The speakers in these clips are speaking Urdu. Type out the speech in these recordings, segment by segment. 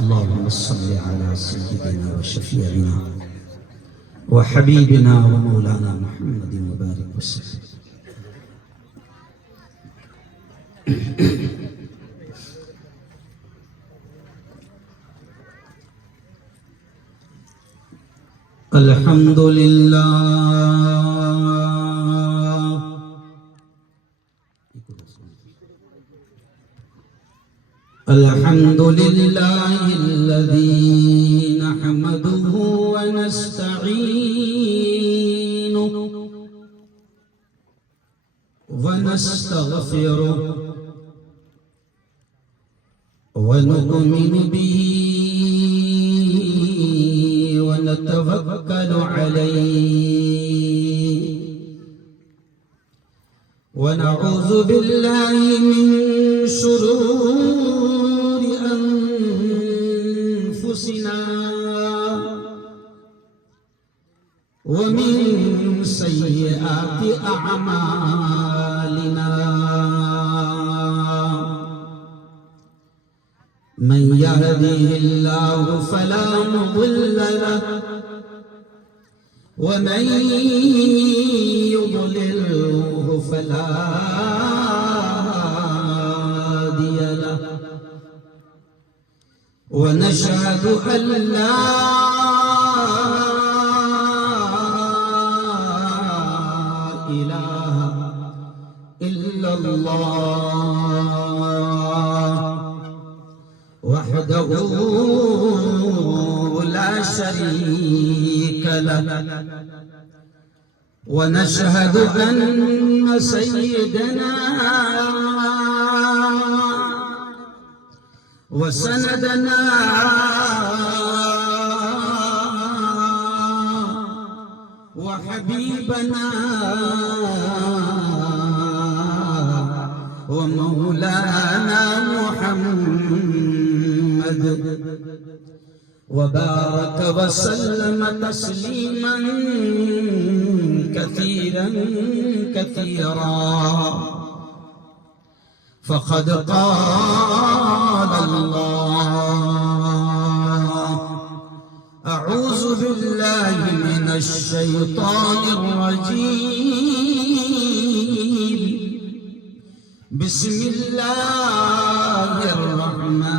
اللهم صل على سيدنا وشفيعنا وحبيبنا ومولانا محمد وبارك وسلم. الحمد لله الحمد لله الذي نحمده ونستعينه ونستغفره ونؤمن به ونتوكل عليه ونعوذ بالله من شرور أنفسنا ومن سيئات أعمالنا من يهده الله فلا مضل له ومن يضلله فلا هادي له ونشهد أن لا إله إلا الله وحده لا شريك له ونشهد أن سيدنا وسندنا وحبيبنا ومولانا محمد وبارك وسلم تسليما كثيرا كثيرا فقد قال الله أعوذ بالله من الشيطان الرجيم بسم الله الرحمن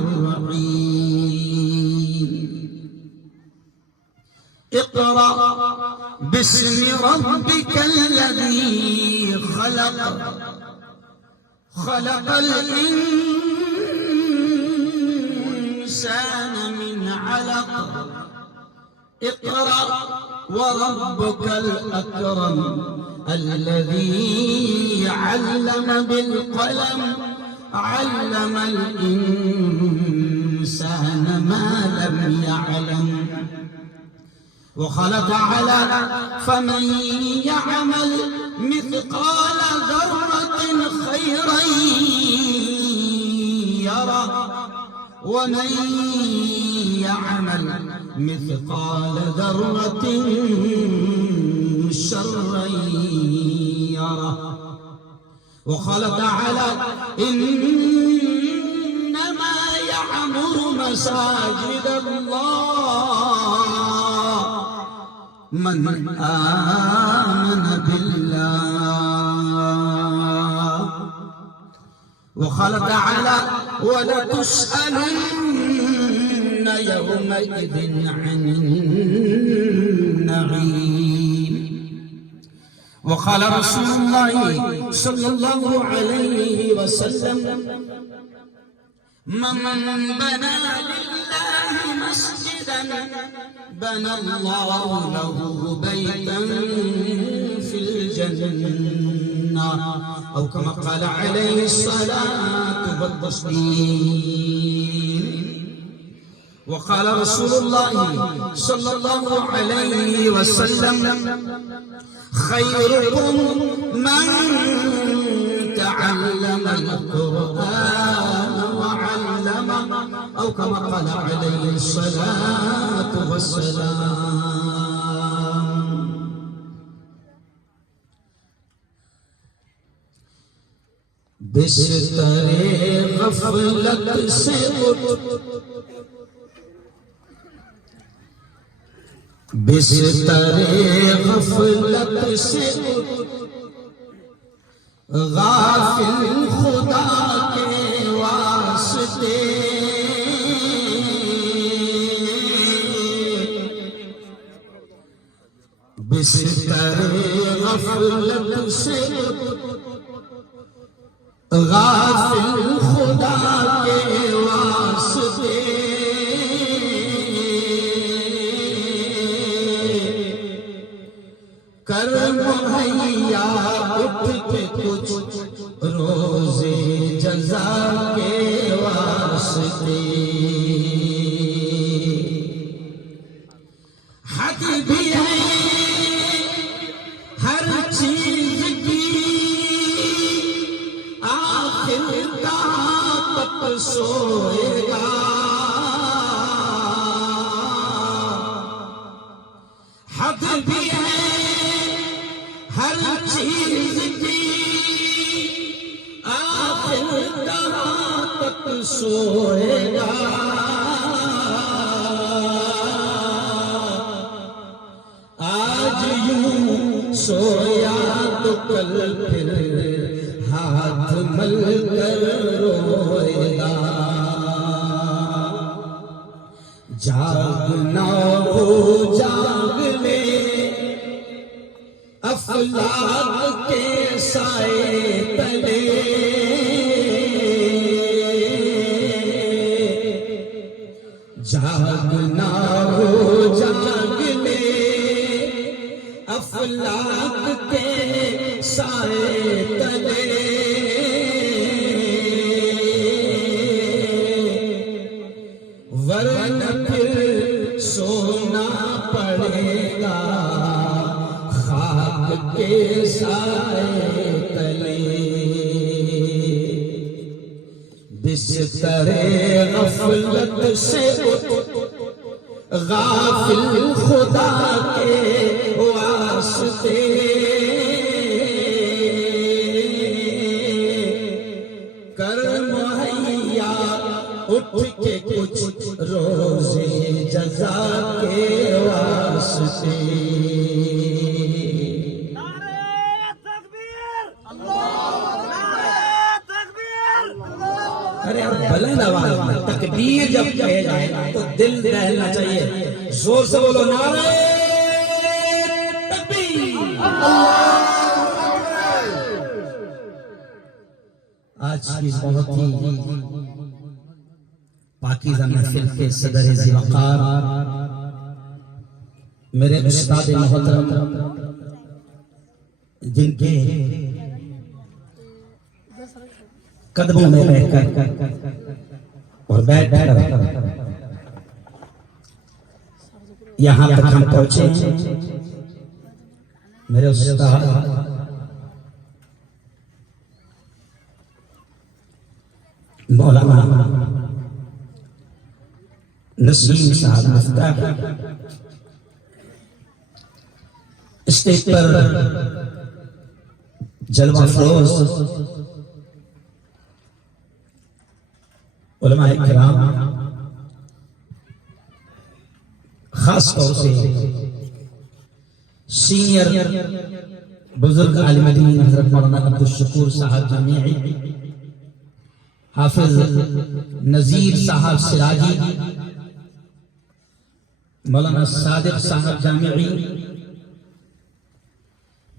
الرحيم اقرأ باسم ربك الذي خلق خلق الإنسان من علق اقرأ وربك الأكرم الذي علم بالقلم علم الإنسان ما لم يعلم وخلق على فمن يعمل مثقال ذرة خيرا يره ومن يعمل مثقال ذرة شرا يره وخلق على إنما يعمر مساجد الله من آمن بالله وخلق على ولتسألن يومئذ عن النعيم وقال رسول الله صلى الله عليه وسلم من بنى لله مسجدا بنى الله له بيتا في الجنة أو كما قال عليه الصلاة والتسليم وقال رسول الله صلى الله عليه وسلم خيركم من تعلم القرآن وعلمه أو كما قال عليه الصلاة والسلام. بستر غفلت سے اٹھ بستر غفلت سے اٹھ غافل خدا کے واسطے بستر غفلت سے غافل خدا کے واسطے کر مہیا اٹھ کے کچھ روزے جزا کے واسطے حق بھی ہے ہر چیز کی آخر کہاں تک سوئے گا حق بھی ہے ہر چیز کی آخر کہاں تک سوئے گا آج یوں سویا تو کل پھر ہاتھ مل کر روئے گا جاگنا ہو جاگ لے افلاک کے سائے تلے جاگنا ہو جاگ لے افلاک کے سائے تلے ورنہ پھر سونا پڑے گا خاک کے سائے تلے بستر غفلت سے غافل خدا کے واسطے کر مہیا اٹھ کے کچھ روزے جزا کے واسطے ارے آپ بلند آواز میں تکبیر جب کہے جائے تو دل رہنا چاہیے زور سے بولو نعرہ تکبیر آج کی بہت ہی پاکیزہ محفل کے صدر ذی وقار میرے استاد محترم جن کے قدموں میں بیٹھ کر اور بیٹھ کر یہاں تک ہم پہنچے میرے استاد مولانا نسیم صاحب مفتاح اسٹیج پر جلوہ فروز علماء کرام خاص طور سے سینئر بزرگ عالم دین حضرت مولانا عبدالشکور صاحب جامعی حافظ نذیر صاحب سراجی مولانا صادق صاحب جامعی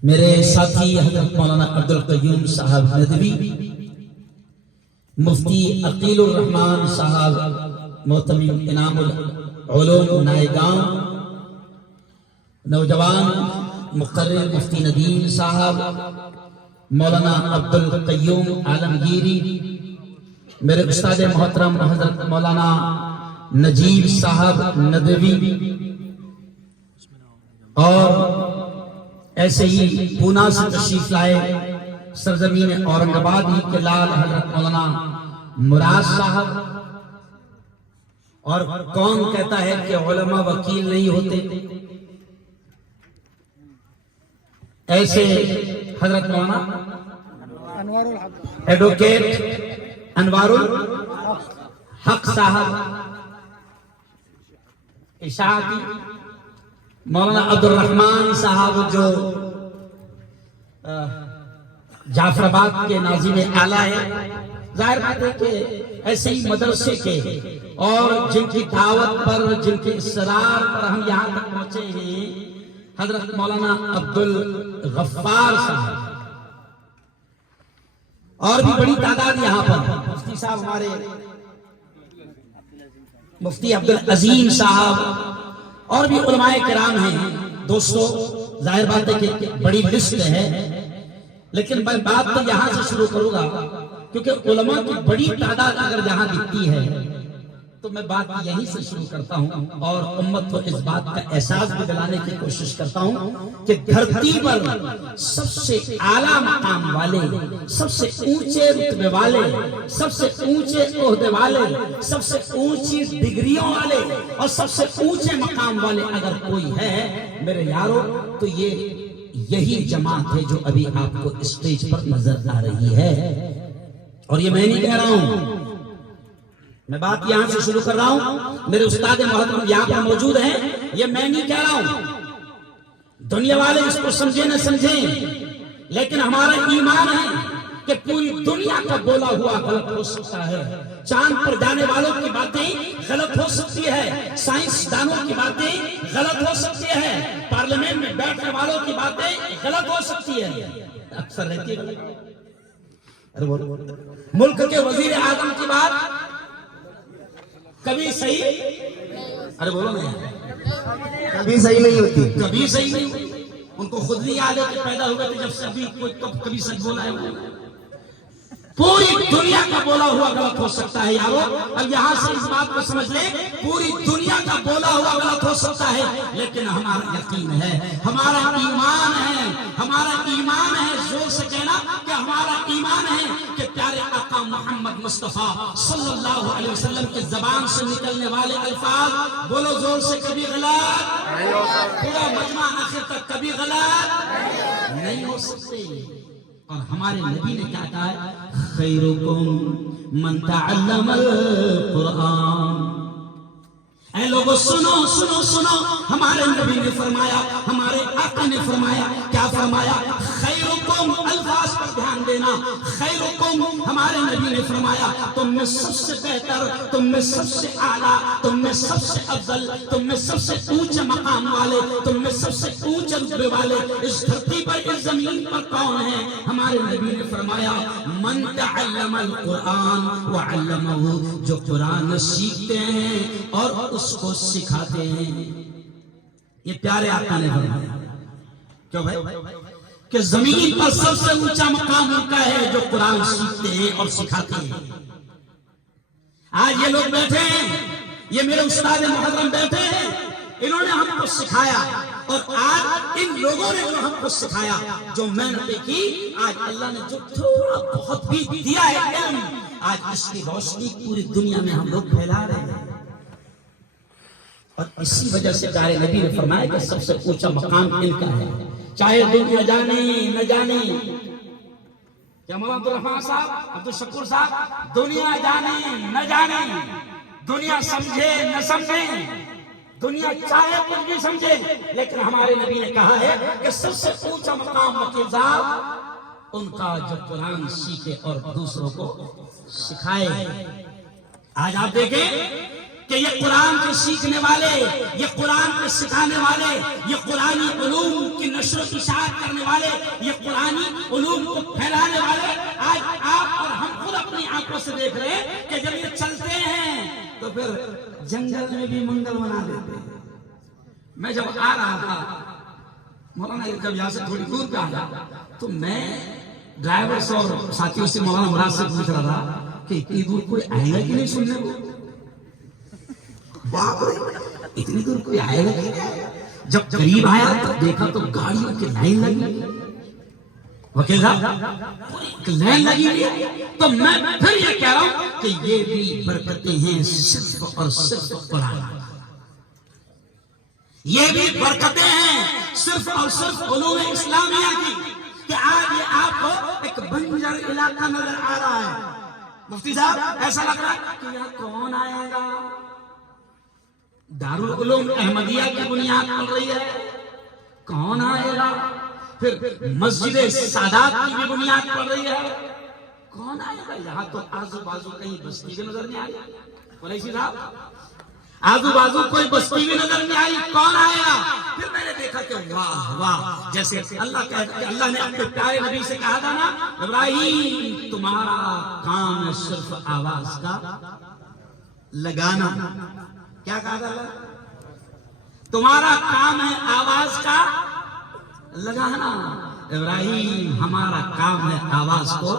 میرے ساتھی حضرت مولانا عبدالقیوم صاحب ندوی مفتی عقیل الرحمن صاحب محتمم انعام العلوم نائیگاؤں نوجوان مقرر مفتی ندیم صاحب مولانا عبدالقیوم عالمگیری میرے استاد محترم حضرت مولانا نجیب صاحب ندوی اور ایسے ہی پونا سے تشریف لائے سرزمین اورنگ آباد کے لال حضرت مولانا مراد صاحب اور کون کہتا ہے کہ علماء وکیل نہیں ہوتے ایسے حضرت مولانا ایڈوکیٹ انوار الحق صاحب اشاعتی، مولانا عبد الرحمان صاحب جو جعفر آباد کے ناظم اعلیٰ ہے، ظاہر بات ہے کہ ایسے ہی مدرسے کے اور جن کی دعوت پر، جن کے اصرار پر ہم یہاں تک پہنچے ہیں، حضرت مولانا عبد الغفار صاحب، اور بھی بڑی تعداد یہاں پر مفتی صاحب، ہمارے مفتی عبد العظیم صاحب، اور بھی علماء کرام ہیں۔ دوستو ظاہر بات ہے کہ بڑی لسٹ ہے، لیکن میں بات تو یہاں سے شروع کروں گا، کیونکہ علماء کی بڑی تعداد اگر یہاں دکھتی ہے تو میں بات یہیں سے شروع کرتا ہوں، اور امت کو اس بات کا احساس بھی دلانے کی کوشش کرتا ہوں کہ دھرتی پر سب سے اعلیٰ مقام والے، سب سے اونچے رتبے والے، سب سے اونچے عہدے والے، سب سے اونچی ڈگریوں والے اور سب سے اونچے مقام والے اگر کوئی ہے میرے یارو تو یہی جماعت ہے جو ابھی آپ کو اسٹیج پر نظر آ رہی ہے۔ اور یہ میں نہیں کہہ رہا ہوں، میں بات یہاں سے شروع کر رہا ہوں، میرے استاد محترم یہاں پر موجود ہیں، یہ میں نہیں کہہ رہا ہوں، دنیا والے اس کو سمجھیں نہ سمجھیں، لیکن ہمارا ایمان ہے کہ پوری دنیا کا بولا ہوا غلط ہو سکتا ہے، چاند پر جانے والوں کی باتیں غلط ہو سکتی ہے، سائنسدانوں کی باتیں غلط ہو سکتی ہے، پارلیمنٹ میں بیٹھنے والوں کی باتیں غلط ہو سکتی ہے، اکثر رہتی ہے، ملک کے وزیر اعظم کی بات کبھی صحیح، ارے بولو نہیں، کبھی صحیح نہیں ہوتی، کبھی صحیح نہیں ہوتی، ان کو خود نہیں یاد ہے کہ پیدا ہوئے تھے جب سے ابھی کوئی کبھی سچ بولا ہے۔ پوری دنیا کا بولا ہوا غلط ہو سکتا ہے یارو، اب یہاں سے اس بات کو سمجھ لیں، پوری دنیا کا بولا ہوا غلط ہو سکتا ہے، لیکن ہمارا یقین ہے، ہمارا ایمان ہے، ہمارا ایمان ہے، زور سے کہنا کہ ہمارا ایمان ہے کہ پیارے آقا محمد مصطفیٰ صلی اللہ علیہ وسلم کی زبان سے نکلنے والے الفاظ، بولو زور سے، کبھی غلط نہیں ہو سکتے، پورا مجمع آخر تک کبھی غلط نہیں ہو سکتے۔ اور ہمارے نبی نے کیا کہا ہے؟ خیرکم من تعلم القرآن، اے لوگوں سنو سنو سنو، ہمارے نبی نے فرمایا، ہمارے آقا نے فرمایا، کیا فرمایا؟ خیرکم، الفاظ پر دھیان دینا، خیرکم، ہمارے نبی نے فرمایا تم میں سب سے بہتر، تم میں سب سے اعلیٰ، تم میں سب سے افضل، تم میں سب سے اونچے مقام والے، تم میں سب سے اونچے رتبے والے اس دھرتی پر، اس زمین پر کون ہے؟ ہمارے نبی نے فرمایا من تعلم القرآن وعلمہ، جو قرآن سیکھتے ہیں اور اس کو سکھاتے ہیں۔ یہ پیارے آقا نے فرمایا، کیوں بھائی؟ کہ زمین پر سب سے اونچا مقام ان کا ہے جو قرآن سیکھتے ہیں اور سکھاتے ہیں۔ آج یہ لوگ بیٹھے ہیں، یہ میرے استاد محترم بیٹھے ہیں، انہوں نے ہم کو سکھایا، اور آج ان لوگوں نے جو ہم کو سکھایا، جو محنت کی، آج اللہ نے جو تھوڑا بہت بھی دیا ہے علم، آج اس کی روشنی پوری دنیا میں ہم لوگ پھیلا رہے ہیں۔ اور اسی وجہ سے پیارے نبی نے فرمایا کہ سب سے اونچا مقام ان کا ہے، چاہے دنیا جانے نہ جانے۔ کیا مولانا عبد الرحمان صاحب، عبد الشکور صاحب، دنیا جانے نہ جانے، دنیا سمجھے نہ سمجھے، دنیا چاہے کچھ بھی سمجھے، لیکن ہمارے نبی نے کہا ہے کہ سب سے اونچا مقام وکیل صاحب ان کا جو قرآن سیکھے اور دوسروں کو سکھائے۔ آج آپ دیکھیں کہ یہ قرآن کے سیکھنے والے، یہ قرآن کے سکھانے والے، یہ قرآنی علوم کی نشر و اشاعت کرنے والے، یہ قرآنی علوم کو پھیلانے والے، آج آپ اور ہم خود اپنی آنکھوں سے دیکھ رہے ہیں کہ جب یہ چلتے ہیں تو پھر جنگل میں بھی منگل بنا دیتے ہیں۔ میں جب آ رہا تھا مولانا، جب یہاں سے تھوڑی دور پہ آیا تو میں ڈرائیور سے اور ساتھیوں سے مولانا مراد سے پوچھ رہا تھا کہ اتنی دور کوئی آئے گا کہ نہیں سننے کو؟ اتنی دور کوئی آئے گا؟ جب قریب آیا تو دیکھا تو گاڑیوں کی لائن لگی، وکیل صاحب لائن لگی ہوئی۔ تو میں پھر یہ کہہ رہا ہوں کہ یہ بھی برکتیں ہیں صرف اور صرف قرآن، یہ بھی برکتیں ہیں صرف اور صرف علوم اسلامیہ کی، کہ آج یہ آپ کو ایک بنجر علاقہ نظر آ رہا ہے، مفتی صاحب ایسا لگ رہا ہے کہ یہاں کون آئے گا؟ دارالعلوم احمدیہ کی بنیاد پڑ رہی ہے، کون آئے گا؟ پھر مسجد سادات کی بھی بنیاد پڑ رہی ہے، کون آئے گا؟ یہاں تو آزو بازو کہیں بستی بھی نظر نہیں آ رہی، قریشی صاحب آزو بازو کوئی بستی بھی نظر نہیں آئی، کون آئے گا؟ پھر میں نے دیکھا کہ واہ واہ، جیسے اللہ نے اپنے پیارے نبی سے کہا تھا نا، ابراہیم تمہارا کام ہے صرف آواز کا لگانا. کیا کہا تھا اللہ؟ تمہارا کام ہے آواز کا لگانا. ابراہیم ہمارا کام ہے آواز کو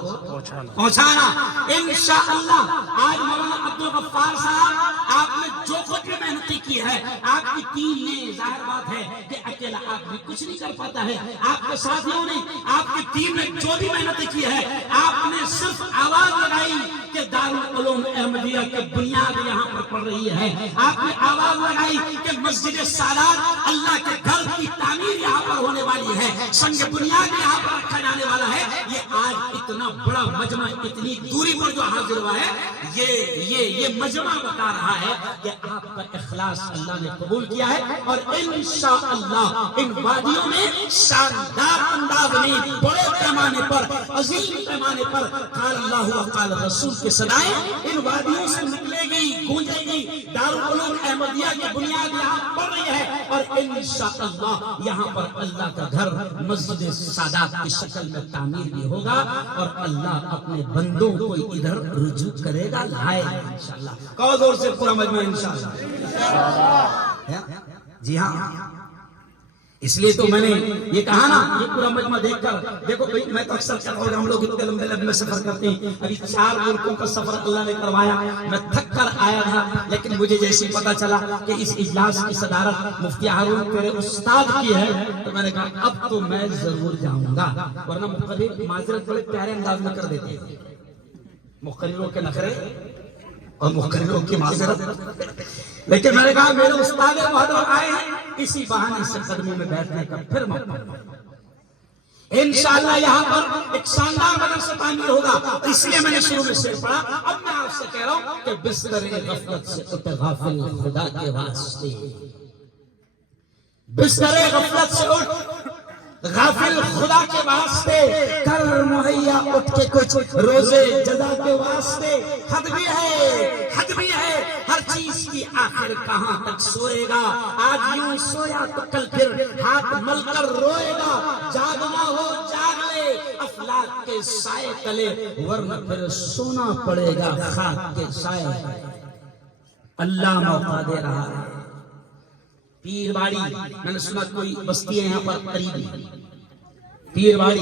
پہنچانا. انشاءاللہ آج مولانا عبدالغفار صاحب آپ نے جو کچھ بھی محنتی کی ہے، آپ کی ٹیم نے، ظاہر بات ہے کہ اکیلا آدمی کچھ نہیں کر پاتا ہے، آپ کے ساتھیوں نے، آپ کی ٹیم نے جو بھی محنت کی ہے، آپ نے صرف آواز لگائی کہ دارالعلوم احمدیہ کی بنیاد یہاں پر پڑ رہی ہے. آپ نے آواز لگائی کہ مسجد سادات اللہ کے گھر کی تعمیر یہاں پر ہونے والی ہے، سنگ بنیاد یہاں پر رکھا جانے والا ہے. یہ آج اتنا بڑا مجمع اتنی دوری پر جو حاضر ہوا ہے، یہ مجمع بتا رہا ہے کہ آپ کا اخلاص اللہ نے قبول کیا ہے، اور انشاءاللہ ان وادیوں میں شاندار انداز میں بڑے پیمانے پر، عظیم پیمانے پر قال اللہ و قال رسول کی صدائیں ان وادیوں سے نکلے گی، گونجے گی. دارالعلوم احمدیہ کی بنیاد یہاں پڑ رہی ہے، اور انشاءاللہ یہاں پر اللہ کا گھر مسجد سادات کی شکل میں تعمیر بھی ہوگا، اور اللہ اپنے بندوں کو ادھر رجوع کرے گا، لائے گا انشاءاللہ. کہو زور سے پورا مجمع انشاءاللہ. جی ہاں، اس لیے تو میں نے یہ کہا نا، یہ پورا مجمع دیکھ کر دیکھو بھائی، میں تو اکثر کہتا ہوں ہم لوگ اتنے لمبے لمبے سفر کرتے ہیں، ابھی 4 ملکوں کا سفر اللہ نے کروایا، میں تھک کر آیا تھا، لیکن مجھے جیسے پتا چلا کہ اس اجلاس کی صدارت مفتی ہارون میرے استاد کی ہے، تو میں نے کہا اب تو میں ضرور جاؤں گا. ورنہ مقرر معذرت بڑے پیارے انداز میں کر دیتے ہیں، مقرروں کے نخرے اور مقرروں کی معذرت، لیکن میں نے کہا میرے استاد محترم آئے ہیں، اسی بہانے سے قدموں میں بیٹھنے کا پھر موقع. انشاءاللہ یہاں پر ایک شاندار مدرسہ تعمیر ہوگا، اس لیے میں نے شروع میں شعر پڑھا. اب میں آپ سے کہہ رہا ہوں کہ بستر غفلت سے اٹھ غافل خدا کے واسطے، بستر غفلت سے اٹھ غافل خدا کے واسطے، کر مہیا اٹھ کے کچھ روزے جزا کے واسطے. حد بھی ہے ہر چیز کی آخر کہاں تک سوئے گا، آج یوں سویا تو کل پھر ہاتھ مل کر روئے گا. جاگنا ہو جاگ لے افلاک کے سائے تلے، ورنہ پھر سونا پڑے گا خاک کے سائے. اللہ موقع دے رہا ہے. پیر باڑی، میں نے سنا کوئی بستی ہے یہاں پر قریبی، پیر باڑی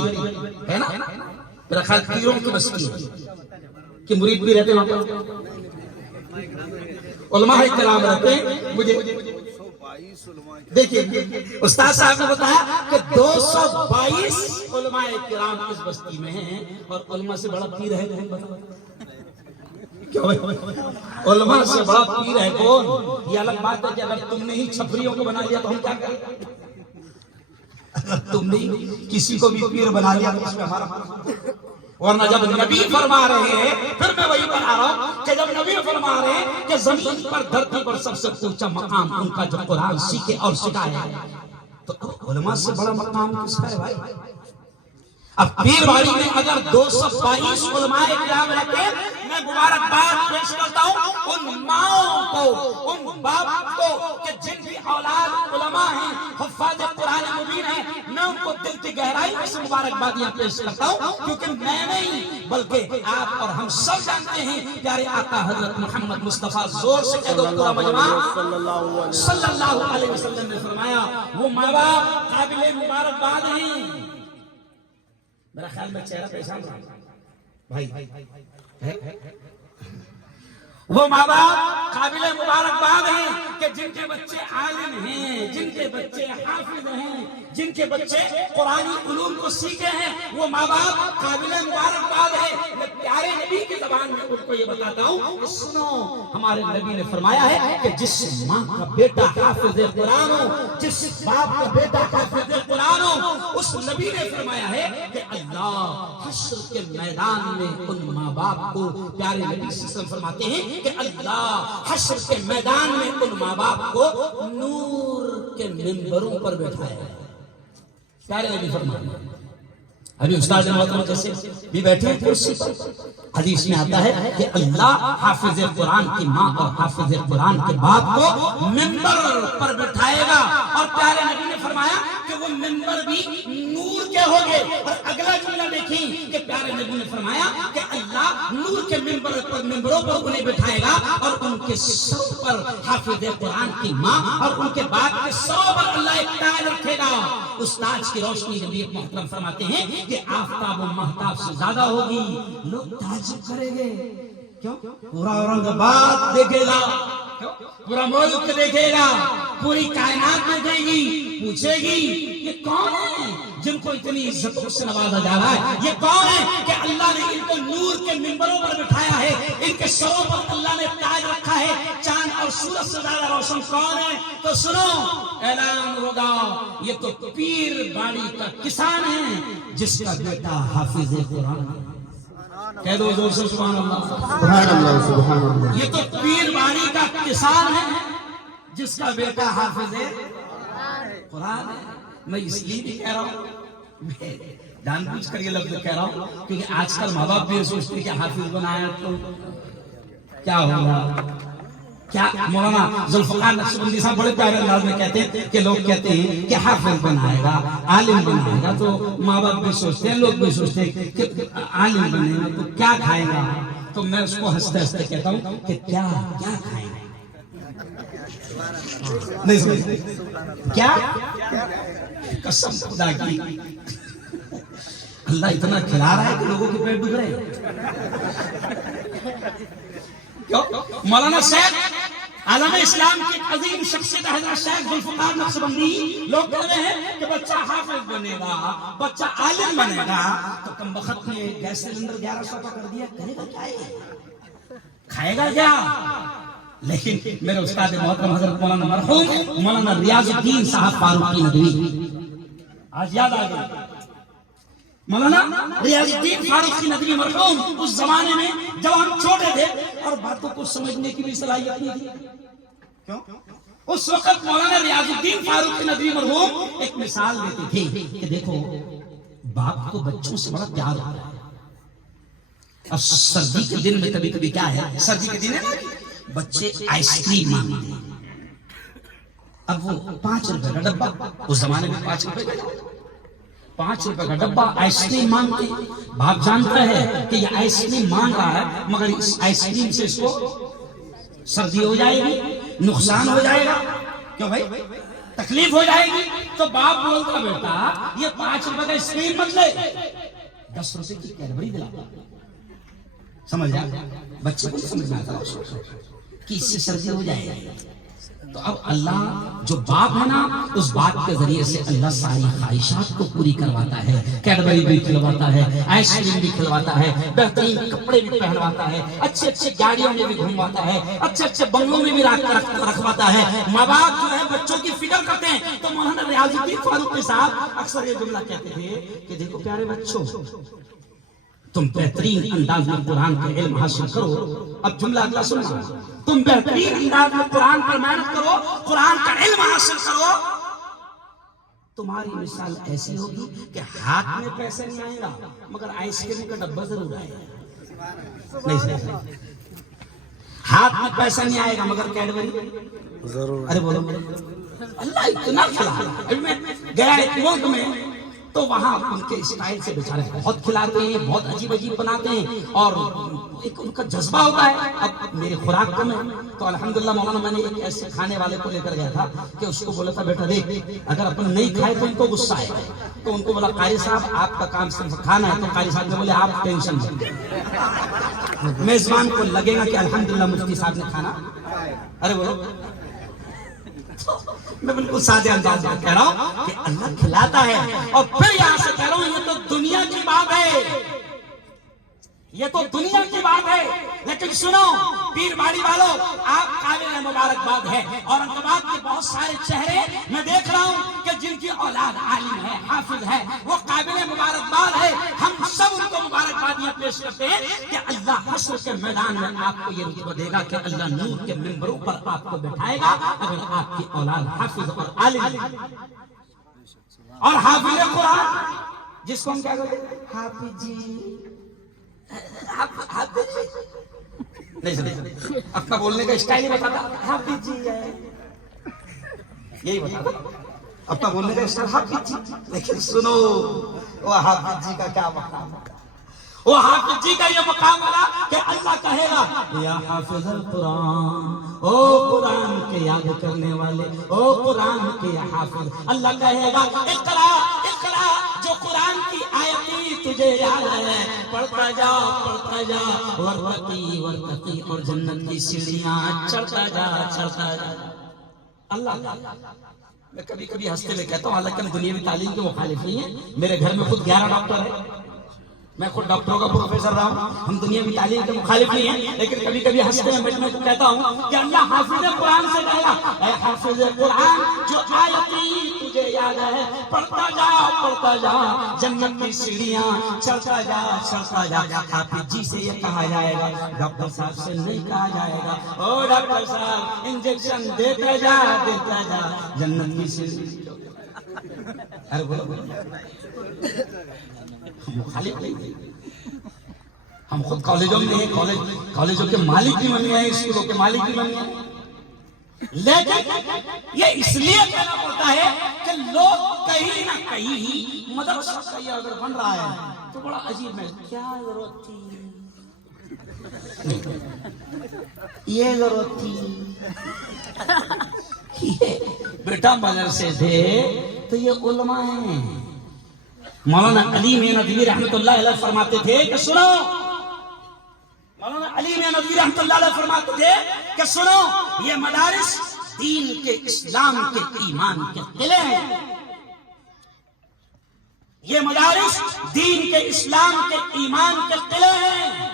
ہے نا، میرا خیال پیروں کی بستی ہے کہ مرید بھی رہتے وہاں پر، علماء کرام رہتے ہیں. مجھے دیکھیے استاد صاحب نے بتایا کہ 222 علماء کرام اس بستی میں ہیں، اور علماء سے بڑا پیر ہے کون؟ علماء سے بڑا پیر ہے کون؟ یہ الگ بات ہے کہ اگر تم نے ہی چھپریوں کو بنا لیا تو ہم کیا کریں؟ اگر تم نے کسی کو بھی پیر بنا لیا تو اس میں ہمارا، ورنہ جب نبی فرما رہے ہیں، پھر میں وہی بنا رہا ہوں کہ جب نبی فرما رہے ہیں کہ زمین پر دھرتی پر سب سے اونچا مقام ان کا جو قرآن سیکھے اور سکھائے، تو علماء سے بڑا مقام کس کا ہے بھائی؟ اب پیر باڑی میں اگر 222 علماء کرام رہتے، میں مبارکباد پیش کرتا ہوں ان ماؤں کو، ان باپ کو کہ جن کی اولاد علماء ہیں، حفاظ قرآن مبین ہیں. میں ان کو دل کی گہرائی سے مبارکبادیاں پیش کرتا ہوں، کیونکہ میں نہیں بلکہ آپ اور ہم سب جانتے ہیں پیارے آقا حضرت محمد مصطفیٰ، زور سے کہہ دو پورا مجمع، صلی اللہ علیہ وسلم نے فرمایا وہ ماں باپ قابل مبارکباد ہیں. میرا خیال میں چہرہ پیشان بھائی، وہ ماں باپ قابل مبارکباد ہیں کہ جن کے بچے عالم ہیں، جن کے بچے حافظ ہیں، جن کے بچے قرآنی علوم کو سیکھے ہیں، وہ ماں باپ قابل مبارکباد ہے۔ میں پیارے نبی کی زبان میں ان کو یہ بتاتا ہوں کہ سنو، ہمارے نبی نے فرمایا ہے کہ جس ماں کا بیٹا حافظ قرآن ہو، جس باپ کا بیٹا حافظ قرآن ہو، اس نبی نے فرمایا ہے کہ اللہ حشر کے میدان میں ان ماں باپ کو، پیارے نبی صلی اللہ علیہ وسلم فرماتے ہیں کہ اللہ حشر کے میدان میں ان ماں باپ کو نور کے منبروں پر بٹھائے گا۔ پیارے نبی فرماتے ہیں، ابھی استاد محترم جیسے بھی بیٹھے ہیں کرسی پر، حدیث میں آتا ہے کہ اللہ حافظ قرآن کی ماں اور حافظ قرآن کے باپ کو منبر پر بٹھائے گا، اور پیارے نبی نے فرمایا کہ وہ منبر بھی نور کے ہوں گے۔ اور اگلا جملہ دیکھیں کہ پیارے نبی نے فرمایا کہ اللہ نور کے منبروں پر انہیں بٹھائے گا، اور ان کے سر پر حافظ قرآن کی ماں اور ان کے باپ کے سر پر اللہ ایک تاج رکھے گا۔ اس تاج کی روشنی نبی محترم فرماتے ہیں کہ آفتاب و مہتاب سے زیادہ ہوگی۔ لوگ تعجب کریں گے، کیوں؟ پورا اورنگ آباد دیکھے گا، پورا ملک دیکھے گا، پوری کائنات دیکھے گی، پوچھے گی یہ کون ہے جن کو اتنی عزتوں سے نوازا جا رہا ہے؟ یہ کون ہے کہ اللہ نے ان کو نور کے منبروں پر بٹھایا ہے، ان کے سروں پر اللہ نے تاج رکھا ہے؟ چاند اور سورج سے زیادہ روشن کون ہے؟ تو سنو، اعلان ہوگا، یہ تو پیر باڑی کا کسان ہے جس کا بیٹا حافظ قرآن ہے۔ کہہ دو زور سے سبحان اللہ، سبحان اللہ، سبحان اللہ۔ یہ تو پیر باڑی کا کسان ہے جس کا بیٹا حافظ قرآن ہے۔ میں اس لیے بھی کہہ رہا ہوں، میں جان بوجھ کر یہ لفظ کہہ رہا ہوں کیونکہ آج کل ماں باپ بھی سوچتے کہ حافظ بنایا تو کیا ہوگا، کیا؟ مولانا ذوالفقار نقشبندی صاحب بڑے پیارے انداز میں کہتے ہیں کہ لوگ کہتے ہیں کہ حافظ بنائے گا، عالم بنائے گا، تو ماں باپ بھی سوچتے ہیں، لوگ بھی سوچتے ہیں کہ عالم بنے گا تو کیا کھائے گا؟ تو میں اس کو ہنستے ہنستے کہتا ہوں کہ کیا کھائے گا؟ نہیں سمجھتے کیا؟ قسم خدا کی اللہ اتنا کھلا رہا ہے کہ لوگوں کے پیٹ ڈوب رہے ہیں۔ کیوں؟ مولانا شیخ عالم اسلام کی عظیم شخصیت حضرت شیخ ذوالفقار نقشبندی لوگ کہہ رہے ہیں کہ بچہ حافظ بنے گا، بچہ عالم بنے گا، تو کم وقت میں گیس سلنڈر 1100 کا کر دیا، کرے گا کیا ہے؟ کھائے گا کیا؟ لیکن میرے استاد محترم حضرت مولانا مرحوم مولانا ریاض الدین صاحب فاروقی ندوی، آج یاد آ گیا، مولانا ریاض الدین فاروقی ندوی مرحوم اس زمانے میں جب ہم چھوٹے تھے اور باتوں کو سمجھنے کی بھی صلاحیت نہیں تھی، کیوں؟ اس وقت مولانا ریاض الدین فاروقی ندوی مرحوم ایک مثال دیتے تھے کہ دیکھو باپ کو بچوں سے بڑا پیار ہوتا ہے، اب سردی کے دن میں کبھی کبھی کیا ہے، سردی کے دن ہے نا، بچے آئس کریم مانگتے ہیں، اب وہ 5 روپے کا ڈبہ، اس زمانے میں 5 روپے کا 5 روپے کا ڈبہ آئس کریم مانگتے ہیں۔ باپ جانتا ہے کہ یہ آئس کریم مانگ رہا ہے مگر اس آئس کریم سے اس کو سردی ہو جائے گی، نقصان ہو جائے گا، کیوں بھائی تکلیف ہو جائے گی، تو باپ بولتا بیٹا یہ 5 روپے کا آئس کریم مت لے، 10 روپے کی کیڈبری دلا، سمجھ رہا؟ بچے کو سمجھنا تھا کہ اس سے سردی ہو جائے گی۔ تو اب اللہ جو باپ ہے نا، اس باپ کے ذریعے سے اللہ ساری خواہشات کو پوری کرواتا ہے، کیڈبری بھی کھلواتا ہے، آئس کریم بھی کھلواتا ہے، بہترین کپڑے بھی پہنواتا ہے، اچھے اچھے گاڑیوں میں بھی گھمواتا ہے، اچھے اچھے بنگلوں میں بھی رکھواتا ہے۔ ماں باپ جو ہے بچوں کی فکر کرتے ہیں۔ تو مولانا ریاض الدین فاروقی صاحب اکثر یہ جملہ کہتے تھے کہ دیکھو پیارے بچوں، تم بہترین انداز میں قرآن کا علم حاصل کرو۔ اب جملہ اگلا سننا، تم بہترین انداز میں قرآن پر محنت کرو، قرآن کا علم حاصل کرو، تمہاری مثال ایسی ہوگی کہ ہاتھ میں پیسے نہیں آئے گا مگر آئس کریم کا ڈبہ ضرور آئے گا۔ نہیں، ہاتھ میں پیسہ نہیں آئے گا مگر کیڈبری ضرور۔ ارے بولو، اللہ اتنا کھلا۔ ابھی میں گیا ایک ملک میں تو وہاں ان کے اسٹائل سے بیچارے بہت کھلاتے ہیں، بہت عجیب عجیب بناتے ہیں، اور ایک ان کا جذبہ ہوتا ہے۔ اب میری خوراک کم ہے تو الحمدللہ مولانا میں نے ایک ایسے کھانے والے کو لے کر گیا تھا کہ اس کو بولا تھا بیٹا دیکھ اگر اپن نہیں کھائے تو ان کو غصہ آئے، تو ان کو بولا قاری صاحب آپ کا کام صرف کھانا ہے۔ تو قاری صاحب نے بولے آپ ٹینشن مت، میزبان کو لگے گا کہ الحمدللہ مفتی صاحب نے کھانا، ارے بولو میں بالکل سادے انداز میں کہہ رہا ہوں کہ اللہ کھلاتا ہے. اور پھر یہاں سے کہہ رہا ہوں یہ تو دنیا کی بات ہے, یہ تو دنیا کی بات ہے. لیکن سنو پیر باڑی والوں, آپ قابل مبارکباد ہے. اورنگاباد کے بہت سارے چہرے میں دیکھ رہا ہوں کہ جن کی اولاد عالم ہے, حافظ ہے, وہ قابل مبارکباد ہے. ہم سب ان کو مبارکبادیاں پیش کرتے ہیں کہ اللہ حشر کے میدان میں آپ کو یہ رتبہ دے گا کہ اللہ نور کے منبروں پر آپ کو بٹھائے گا اگر آپ کی اولاد حافظ اور عالم ہے. اور حافظ قرآن جس کو ہم کیا کہتے ہیں, حافظ جی, نہیں سمجھ, اپنا بولنے کا اسٹائل ہی بتاتا حافظ جی ہے, یہی بتاتا اپنا بولنے کا اسٹائل حافظ جی. لیکن سنو وہ حافظ جی کا کیا مقام ہے, وہ حافظ جی کا یہ مقام ہوگا کہ اللہ کہے گا یا حافظ القرآن, او قرآن کے یاد کرنے والے, او قرآن کے یا حافظ. اللہ کہے گا اقرا اقرا, جو قرآن کی آیتیں تجھے یاد ہے پڑھتا جا پڑھتا جا, ورتقی ورتقی, اور جنت کی سیڑھیاں چڑھتا جا چڑھتا جا. اللہ میں کبھی کبھی ہنستے ہوئے کہتا ہوں, حالانکہ میں دنیاوی تعلیم کے مخالف نہیں ہے, میرے گھر میں خود 11 ڈاکٹر ہیں, میں خود ڈاکٹروں کا پروفیسر رہا ہوں, ہم دنیاوی تعلیم کے مخالف نہیں ہیں. لیکن کبھی کبھی ہنستے ہوئے میں کہتا ہوں کہ اللہ حافظ قرآن سے کہے گا اے حافظ قرآن, جو آیتیں تجھے یاد ہے پڑھتا جا, جنت کی سیڑھیاں چڑھتا جا. حافظ جی سے یہ کہا جائے گا, ڈاکٹر صاحب سے نہیں کہا جائے گا او ڈاکٹر صاحب انجیکشن دیتا جا جنت کی سیڑھی. ارے بولو مخالف نہیں, ہم خود کالجوں میں ہیں, کالجوں کے مالک بھی بن گئے ہیں, اسکولوں کے مالک بھی بن گئے ہیں. لیکن یہ اس لیے کہنا پڑتا ہے کہ لوگ کہیں نہ کہیں مدرسہ صحیح اگر بن رہا ہے تو بڑا عجیب ہے, کیا ضرورت تھی, یہ ضرورت تھی, بیٹا مدرسے تھے تو یہ علماء ہیں. مولانا علی میں ندوی رحمت اللہ علیہ فرماتے تھے کہ سنو, مولانا علی میں ندوی رحمت اللہ علیہ فرماتے تھے کہ سنو, یہ مدارس دین کے, اسلام کے, ایمان کے قلعے ہیں. یہ مدارس دین کے, اسلام کے, ایمان کے قلعے ہیں.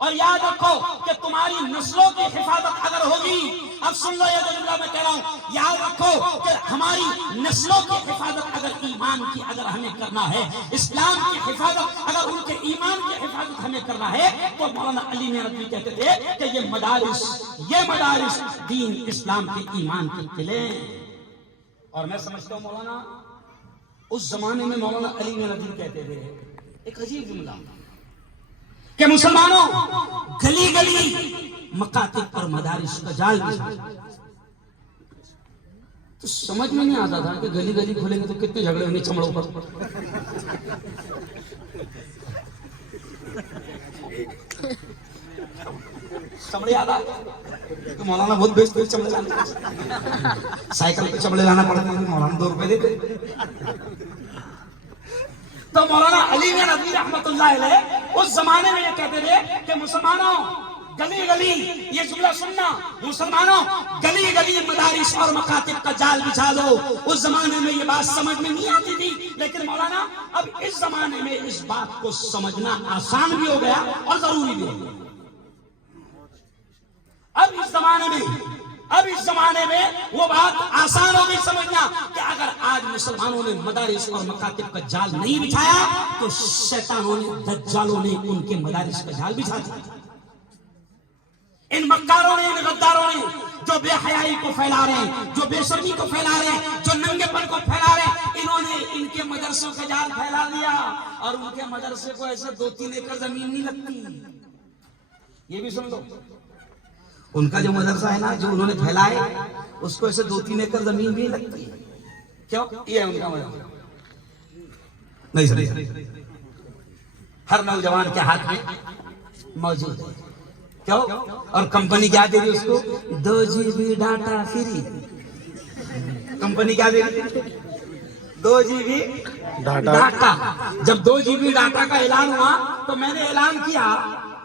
اور یاد رکھو کہ تمہاری نسلوں کی حفاظت اگر ہوگی, اب سن لو یہ جملہ میں کہہ رہا ہوں, یاد رکھو کہ ہماری نسلوں کی حفاظت اگر ایمان کی اگر ہمیں کرنا ہے, اسلام کی حفاظت اگر ان کے ایمان کی حفاظت ہمیں کرنا ہے, تو مولانا علی ندوی کہتے تھے کہ یہ مدارس دین, اسلام کے, ایمان کے قلعے. اور میں سمجھتا ہوں مولانا اس زمانے میں مولانا علی ندوی کہتے تھے ایک عجیب جملہ کہ مسلمانوں گلی گلی مکاتب اور مدارس کا جال بچھا. تو سمجھ میں نہیں آتا تھا کہ گلی گلی کھولیں گے تو کتنے جھگڑے ہوں گے چمڑوں پر. چمڑے یاد آ تو مولانا بہت بیچتے چمڑے لانے, سائیکل پہ چمڑے لانا پڑتے ہیں, مولانا 2 روپے دیتے. تو مولانا علی ندوی رحمت اللہ علیہ اس زمانے میں یہ کہتے تھے کہ مسلمانوں گلی گلی, یہ جملہ سننا, مسلمانوں گلی گلی مدارس اور مکاتب کا جال بچھا دو. اس زمانے میں یہ بات سمجھ میں نہیں آتی تھی, لیکن مولانا اب اس زمانے میں اس بات کو سمجھنا آسان بھی ہو گیا اور ضروری بھی ہو گیا. اب اس زمانے میں وہ بات آسان ہو گئی سمجھنا کہ اگر آج مسلمانوں نے مدارس اور مکاتب کا جال نہیں بچھایا تو شیطانوں نے, دجالوں نے ان کے مدارس کا جال بچھا دیا. ان مکاروں نے, ان غداروں نے جو بے حیائی کو پھیلا رہے ہیں, جو بے شرمی کو پھیلا رہے ہیں, جو ننگے پن کو پھیلا رہے ہیں, انہوں نے ان کے مدرسوں کا جال پھیلا دیا. اور ان کے مدرسے کو ایسے 2-3 ایکڑ زمین نہیں لگتی. یہ بھی سن لو, ان کا جو مدرسہ ہے نا جو انہوں نے پھیلائے اس کو ایسے 2-3 ایکڑ زمین بھی لگتی. کیوں؟ یہ ہے ان کا مدرسہ. نہیں سمجھ, ہر نوجوان کے ہاتھ میں موجود ہے. کیوں؟ اور کمپنی کیا دے رہی اس کو 2 GB ڈاٹا فری. کمپنی کیا دے رہی 2 GB ڈاٹا. جب 2 GB ڈاٹا کا اعلان ہوا تو میں نے اعلان کیا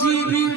GB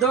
2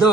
2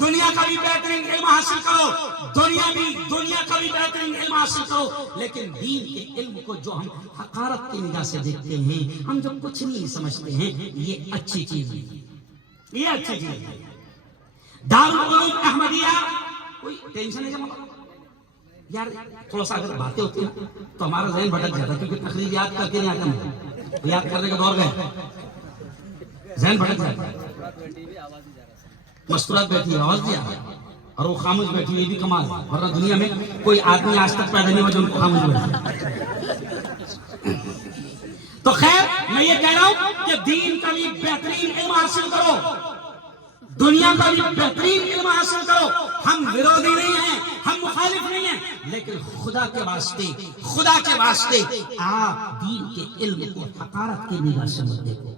دنیا کا بھی بہترین علم حاصل کرو، دنیا کا بھی بہترین علم حاصل کرو، لیکن دین کے علم کو جو ہم حقارت کی نگاہ سے دیکھتے ہیں، ہم جو کچھ نہیں سمجھتے ہیں، یہ اچھی چیز ہے، یہ اچھی چیز ہے۔ دارالعلوم احمدیہ کوئی ٹینشن ہے یار، تھوڑا سا اگر باتیں ہوتی ہیں تو ہمارا ذہن بھٹک جاتا ہے، کیونکہ تقریر یاد کر کے نہیں آتا ہے، یاد کرنے کا دور گئے، ذہن بھٹک جاتا ہے۔ مستورات بیٹھی ہے، آواز دیا اور وہ خاموش بیٹھی ہے، یہ بھی کمال ہے، ورنہ دنیا میں کوئی آدمی آج تک پیدا نہیں ہوا جو ان کو خاموش بیٹھا۔ تو خیر میں یہ کہہ رہا ہوں کہ دین کا بھی بہترین علم حاصل کرو، دنیا کا بھی بہترین علم حاصل کرو۔ ہم ورودھی نہیں ہیں، ہم مخالف نہیں ہیں، لیکن خدا کے واسطے آپ دین کے علم کو حقارت کی نگاہ سے مت دیکھو۔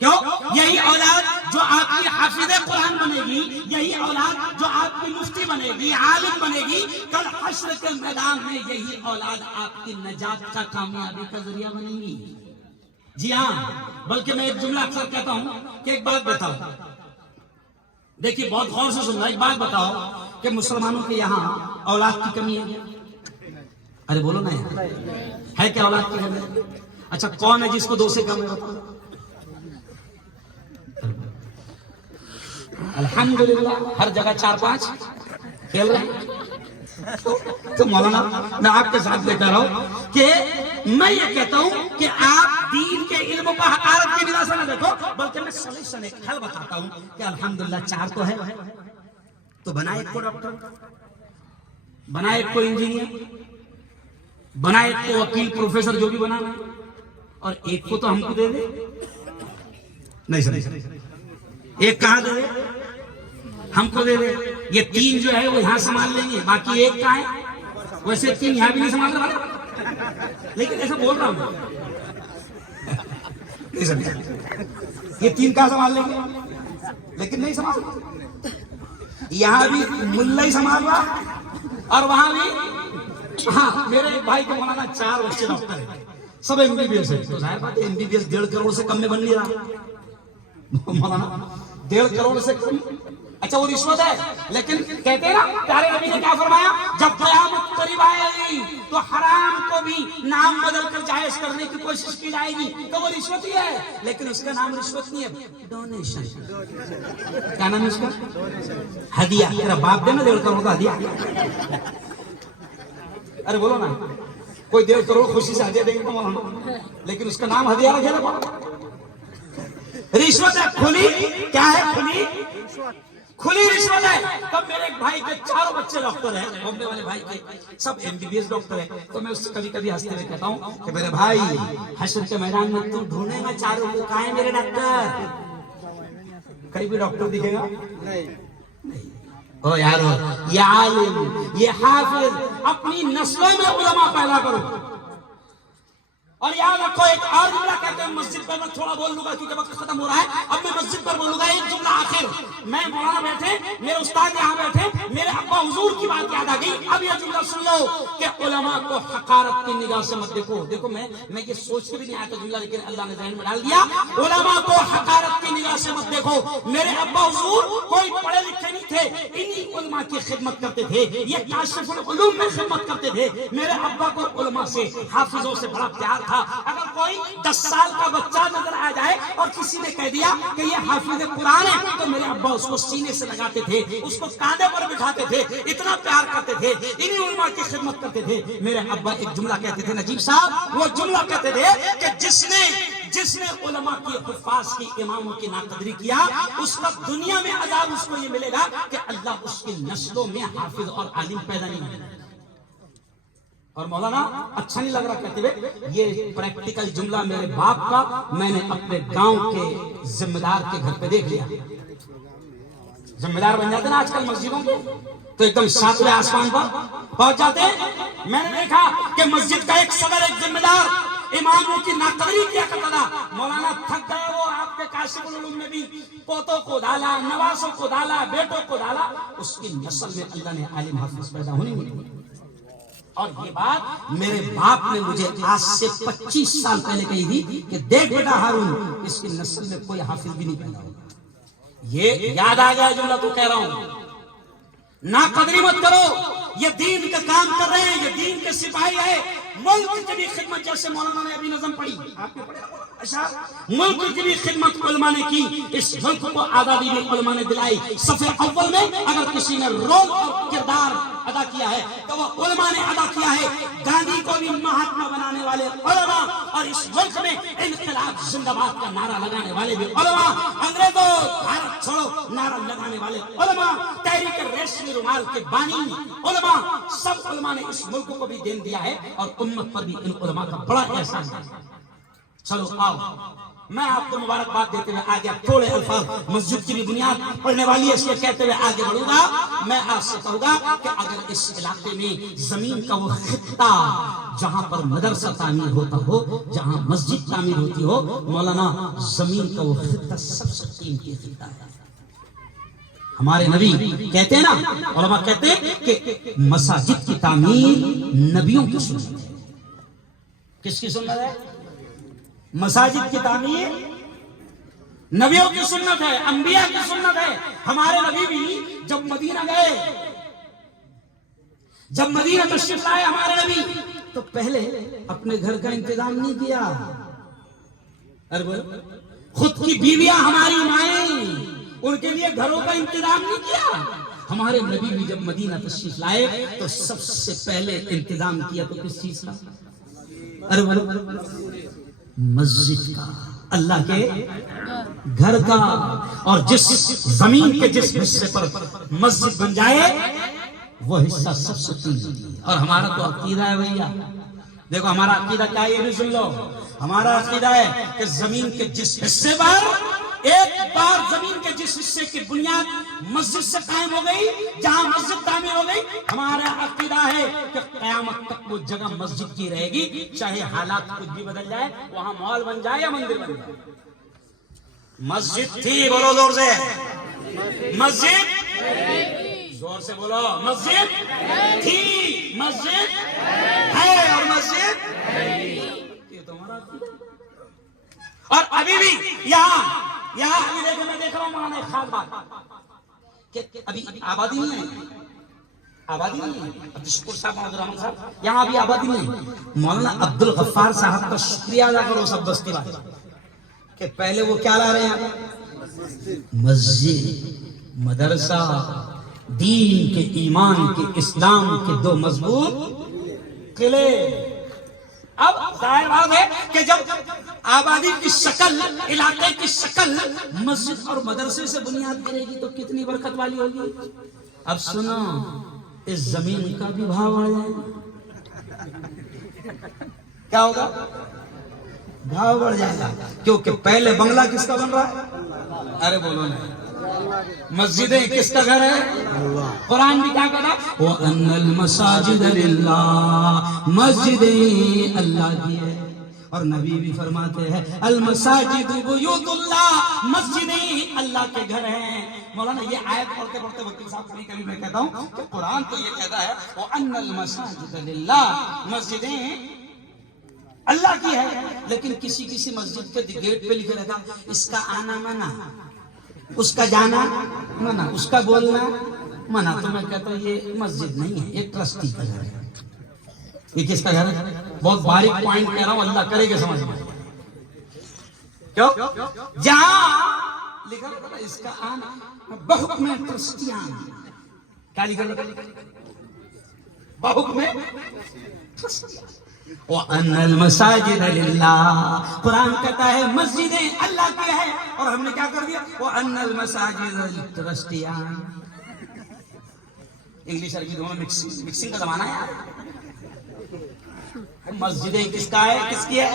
کیوں؟ یہی اولاد جو آپ کی حافظ قرآن بنے گی، یہی اولاد جو آپ کی مفتی بنے گی، عالم بنے گی، کل حشر کے میدان میں یہی اولاد آپ کی نجات کا، کامیابی کا ذریعہ بنے گی۔ جی ہاں، بلکہ میں ایک جملہ اکثر کہتا ہوں کہ ایک بات بتاؤ، دیکھیے بہت غور سے سننا، ایک بات بتاؤ کہ مسلمانوں کے یہاں اولاد کی کمی ہے؟ ارے بولو نا یار، ہے کیا اولاد کی کمی؟ اچھا کون ہے جس کو 2 سے کم ہے؟ الحمدللہ ہر جگہ 4-5 کھیل رہے ہیں۔ تو مولانا میں آپ کے ساتھ لے کر رہا ہوں کہ میں یہ کہتا ہوں کہ آپ دین کے علم کو حقارت کی نگاہ سے نہ دیکھو، بلکہ میں سلیوشن ایک حل بتاتا ہوں کہ الحمدللہ 4 تو ہے، تو بنا ایک کو ڈاکٹر، بنا ایک کو انجینئر، بنا ایک کو وکیل پروفیسر جو بھی بنانا، اور ایک کو تو ہم کو دے دے۔ نہیں سر، ایک کہاں دے دے؟ ہم کو دے دے۔ یہ 3 جو ہے وہ یہاں سنبھال لیں گے، باقی ایک کہاں ہے؟ ویسے 3 یہاں بھی نہیں سنبھال رہا، لیکن ایسا بول رہا ہوں یہ 3 کہاں سنبھال لیں گے، لیکن نہیں سنبھال رہا۔ یہاں بھی ملا ہی سنبھال رہا اور وہاں بھی۔ ہاں میرے ایک بھائی کو مولانا 4 بچے ڈاکٹر ہیں، سب MBBS ہے، تو ظاہر بات ہے MBBS 1.5 کروڑ سے کم میں بن نہیں رہا مولانا، 1.5 کروڑ سے کم۔ اچھا وہ رشوت ہے، لیکن کہتے ہیں نا پیارے نبی نے کیا فرمایا، جب قیامت قریب آئے گی تو حرام کو بھی نام بدل کر جائز کرنے کی کوشش کی جائے گی، تو وہ رشوت ہی ہے، لیکن اس کا نام رشوت نہیں ہے، ڈونیشن۔ کیا نام ہے اس کا؟ ہدیہ۔ تیرا باپ دے نا 1.5 کروڑ کا ہدیہ۔ ارے بولو نا، کوئی 1.5 کروڑ خوشی سے ہدیہ دیں گے، لیکن اس کا نام ہدیہ رکھے نا، رشوت ہے، کھلی۔ کیا ہے؟ کھلی رشوت ہے۔ تب میرے ایک بھائی کے 4 بچے ڈاکٹر ہیں، بامبے والے بھائی کے سب MBBS ڈاکٹر ہیں، تو میں اس سے کبھی کبھی ہنستے ہوئے کہتا ہوں کہ میرے بھائی حشر کے میدان میں تو ڈھونڈے گا 4 کو، کہاں ہے میرے ڈاکٹر؟ کہیں بھی ڈاکٹر دکھے گا نہیں۔ او یارو، یہ عالم، یہ حافظ، اپنی نسلوں میں علماء پیدا کرو۔ اور یاد رکھو ایک اور جملہ کہتے ہیں، مسجد پر میں تھوڑا بول لوں گا کیونکہ وقت ختم ہو رہا ہے، اب میں مسجد پر بولوں گا ایک جملہ آخر۔ میں مولانا بیٹھے، میرے استاد یہاں بیٹھے، میرے ابا حضور کی بات یاد آ گئی، اب یہ جملہ سن لو کہ علماء کو حقارت کی نگاہ سے مت دیکھو۔ دیکھو میں یہ سوچ کے بھی نہیں آیا تھا جملہ، لیکن اللہ نے ذہن میں ڈال دیا، علماء کو حقارت کی نگاہ سے مت دیکھو۔ میرے ابا حضور کوئی پڑھے لکھے نہیں تھے، انہی علماء کی خدمت کرتے تھے، یہ کاشف العلوم میں خدمت کرتے تھے۔ میرے ابا کو علماء سے، حافظوں سے بڑا پیار تھا۔ اگر کوئی 10 سال کا بچہ نظر آ جائے اور کسی نے کہہ دیا کہ یہ حافظ قرآن ہے، تو میرے ابا اس کو سینے سے لگاتے تھے، اس کو کاندھے پر بٹھاتے تھے، اتنا پیار کرتے تھے، انہی علماء کی خدمت کرتے تھے۔ میرے ابا ایک جملہ کہتے تھے نجیب صاحب، وہ جملہ کہتے تھے کہ جس نے علماء کی حفاظ کی، اماموں کی ناقدری کیا، اس کا دنیا میں عذاب اس کو یہ ملے گا کہ اللہ اس کی نسلوں میں حافظ اور عالم پیدا نہیں کرے گا۔ اور مولانا اچھا نہیں لگ رہا کہتے ہوئے، یہ پریکٹیکل جملہ میرے باپ کا میں نے اپنے گاؤں کے ذمہ دار کے گھر پہ دیکھ لیا۔ ذمہ دار بن جاتے نا آج کل مسجدوں کے، تو ایک دم 7ویں آسمان پر پہنچ جاتے ہیں۔ میں نے دیکھا کہ مسجد کا ایک صدر، ایک ذمہ دار اماموں کی ناقدری کیا کرتا تھا۔ مولانا تھک گئے، وہ آپ کے کاشف العلوم میں بھی پوتوں کو ڈالا، نوازوں کو ڈالا، بیٹوں کو ڈالا، اس کی نسل میں اللہ نے عالم حافظ پیدا ہونے ملی۔ اور یہ بات میرے باپ نے مجھے آج سے 25 سال پہلے کہی تھی کہ دیکھ بیٹا ہارون، اس کی نسل میں کوئی حافظ بھی نہیں پیدا ہوگا۔ یہ یاد آ گیا جملہ تو کہہ رہا ہوں، نا قدری مت کرو، یہ دین کا کام کر رہے ہیں، یہ دین کے سپاہی ہے، ملک کی بھی خدمت، جیسے مولانا نے ابھی نظم پڑھی، آپ نے پڑھا اشعار، ملک کی بھی خدمت علماء نے کی، اس ملک کو آزادی بھی علماء نے دلائی۔ صفحے اول میں اگر کسی نے رول اور کردار ادا کیا ہے تو وہ علماء نے ادا کیا ہے۔ گاندھی کو بھی مہاتما بنانے والے علماء، اور اس ملک میں انقلاب زندہ باد کا نعرہ لگانے والے بھی علماء، انگریزوں بھارت چھوڑو نعرہ لگانے والے علماء، تحریک ریشمی رومال کے بانی علماء، سب علماء نے اس ملک کو بھی دین دیا ہے، اور امت پر بھی ان علماء کا بڑا احسان ہے۔ چلو آؤ، میں آپ کو مبارکباد دیتے ہوئے آگے تھوڑے الفاظ، مسجد کی بھی بنیاد پڑنے والی ہے، اس لیے کہتے ہوئے آگے بڑھوں گا۔ میں آپ سے کہوں گا کہ اگر اس علاقے میں زمین کا وہ خطہ جہاں پر مدرسہ تعمیر ہوتا ہو، جہاں مسجد تعمیر ہوتی ہو، مولانا زمین کا وہ خطہ سب سے قیمتی خطہ ہے۔ ہمارے نبی کہتے ہیں نا، علماء کہتے ہیں کہ مساجد کی تعمیر نبیوں کی سنت ہے۔ کس کی سنت ہے؟ مساجد کی تعمیر نبیوں کی سنت ہے، انبیاء کی سنت ہے۔ ہمارے نبی بھی جب مدینہ گئے، جب مدینہ تشریف لائے ہمارے نبی، تو پہلے اپنے گھر کا انتظام نہیں کیا، خود کی بیویاں ہماری مائیں، ان کے لیے گھروں کا انتظام نہیں کیا۔ ہمارے نبی بھی جب مدینہ تشریف لائے تو سب سے پہلے انتظام کیا تو کس چیز کا؟ مسجد کا، اللہ کے گھر کا۔ اور جس زمین کے جس حصے پر مسجد بن جائے وہ حصہ سب سے قیمتی ہے۔ اور ہمارا تو عقیدہ ہے بھیا، دیکھو ہمارا عقیدہ کیا ہے، یہ بھی سن لو۔ ہمارا عقیدہ ہے کہ زمین کے جس حصے پر، ایک بار زمین کے جس حصے کی بنیاد مسجد سے قائم ہو گئی، جہاں مسجد تعمیر ہو گئی، ہمارا عقیدہ ہے کہ قیامت تک وہ جگہ مسجد کی رہے گی، چاہے حالات کچھ بھی بدل جائے، وہاں مال بن جائے یا مندر بن جائے۔ مسجد تھی، بولو زور سے، مسجد، زور سے بولو، مسجد تھی، مسجد ہے، اور مسجد یہ تو ہمارا عقیدہ ہے۔ اور ابھی بھی یہاں ابھی دیکھو، میں دیکھ رہا ہوں مولانا ایک خاص بات کہ ابھی آبادی نہیں ہے، آبادی نہیں ہے۔ عبد الشکور صاحب، محمد الرحمان صاحب، یہاں ابھی آبادی نہیں ہے۔ مولانا عبد الغفار صاحب کا شکریہ ادا کرو سب بستی والے کہ پہلے وہ کیا لا رہے ہیں؟ مسجد، مدرسہ، دین کے، ایمان کے، اسلام کے دو مضبوط قلعے۔ اب ظاہر بات ہے کہ جب آبادی کی شکل، علاقے کی شکل مسجد اور مدرسے سے بنیاد کرے گی تو کتنی برکت والی ہوگی۔ اب سنو، اس زمین کا بھی بھاؤ آ جائے گا، کیا ہوگا؟ بھاؤ بڑھ جائے گا، کیونکہ پہلے بنگلہ کس کا بن رہا ہے؟ ارے بولو نا، مسجدیں کس کا گھر ہے؟ قرآن بھی کیا کہتا ہے؟ وَأَنَّ الْمَسَاجِدَ لِلَّهِ، مسجدیں اللہ کی ہے۔ اور نبی بھی فرماتے ہیں المساجد بیوت اللہ، مسجدیں اللہ کے گھر ہیں۔ مولانا یہ آیت پڑھتے پڑھتے وکیل صاحب کبھی کبھی میں کہتا ہوں کہ قرآن تو یہ کہتا ہے وَأَنَّ الْمَسَاجِدَ لِلَّهِ، مسجدیں اللہ کی ہے، لیکن کسی کسی مسجد کے گیٹ پہ لکھا رہتا اس کا آنا منع، اس کا جانا منع، اس کا بولنا منع۔ تو میں کہتا ہوں یہ مسجد نہیں ہے، یہ ٹرسٹی کا گھر ہے۔ یہ کس کا گھر ہے؟ بہت باریک پوائنٹ کہہ رہا ہوں، اللہ کرے کہ سمجھ میں۔ کیوں؟ جہاں لکھا رہتا اس کا آنا بحکم ٹرسٹیان، کیا لکھا رہتا؟ بحکم ٹرسٹیان۔ وَأَنَّ الْمَسَاجِدَ لِلَّهِ، قرآن کہتا ہے مسجدیں اللہ کی ہے، اور ہم نے کیا کر دیا؟ وَأَنَّ الْمَسَاجِدَ لِلْٹَرَسْٹِيَانِ۔ انگلش عربی دونوں مکسنگ کا زمانہ ہے۔ مسجدیں کس کا ہے؟ کس کی ہے؟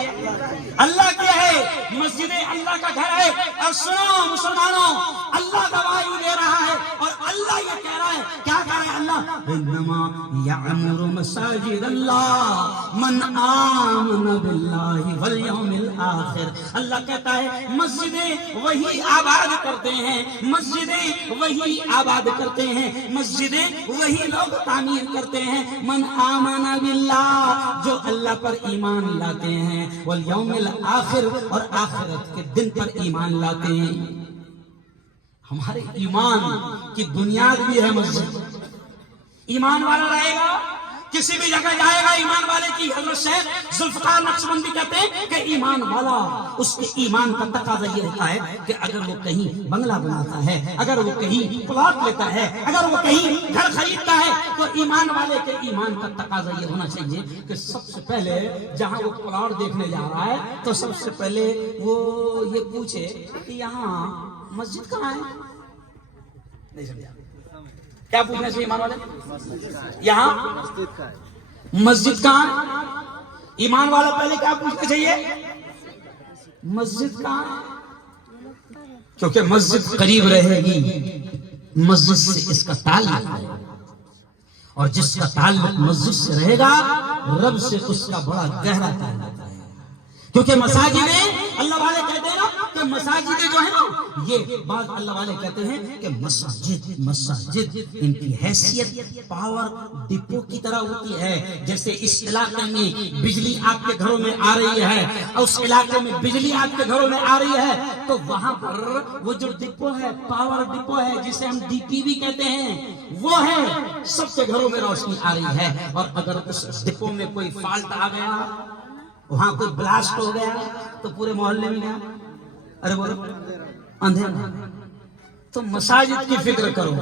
اللہ کی ہے۔ مسجدیں اللہ کا گھر ہے۔ اور سنو مسلمانوں، اللہ گواہی دے رہا ہے، اور اللہ یہ کہہ رہا ہے، کیا کہہ رہا ہے اللہ؟ انما یعمر مساجد اللہ من آمن باللہ والیوم الآخر۔ اللہ کہتا ہے مسجدیں وہی آباد کرتے ہیں، مسجدیں وہی آباد کرتے ہیں، مسجدیں وہی لوگ تعمیر کرتے ہیں من آمن باللہ، جو اللہ پر ایمان لاتے ہیں، والیوم الآخر، اور آخرت کے دن پر ایمان لاتے ہیں۔ ہمارے ایمان کی بنیاد بھی ہے مسجد. ایمان والا رہے گا کسی بھی جگہ جائے گا ایمان والے کی. حضرت شیخ ذوالفقار نقشبندی کہتے ہیں کہ ایمان والا اس کے ایمان کا تقاضا یہ ہوتا ہے کہ اگر وہ کہیں بنگلہ بناتا ہے, اگر وہ کہیں پلاٹ لیتا ہے, اگر وہ کہیں گھر خریدتا ہے, تو ایمان والے کے ایمان کا تقاضا یہ ہونا چاہیے کہ سب سے پہلے جہاں وہ پلاٹ دیکھنے جا رہا ہے تو سب سے پہلے وہ یہ پوچھے کہ یہاں مسجد کہاں ہے. نہیں سمجھا کیا پوچھنا چاہیے ایمان والے؟ یہاں مسجد کہاں ہے؟ ایمان والا پہلے کیا پوچھنا چاہیے؟ مسجد کہاں ہے؟ کیونکہ مسجد قریب رہے گی, مسجد سے اس کا تعلق ہے, اور جس کا تعلق مسجد سے رہے گا رب سے اس کا بڑا گہرا تعلق ہے. کیونکہ مساجدیں اللہ والے کہتے ہیں نا کہ مساجدیں جو ہیں نا, یہ بعض اللہ والے کہتے ہیں کہ مساجد ان کی حیثیت پاور ڈپو کی طرح ہوتی ہے. جیسے اس علاقے میں بجلی آپ کے گھروں میں آ رہی ہے, اس علاقے میں بجلی آپ کے گھروں میں آ رہی ہے, تو وہاں پر وہ جو ڈپو ہے, پاور ڈپو ہے, جسے ہم ڈی پی بھی کہتے ہیں, وہ ہے سب کے گھروں میں روشنی آ رہی ہے. اور اگر اس ڈپو میں کوئی فالٹ آ گیا, وہاں کوئی بلاسٹ ہو گیا, تو پورے محلے میں گیا, ارے بولو اندھیرا. تو مساجد کی فکر کرو,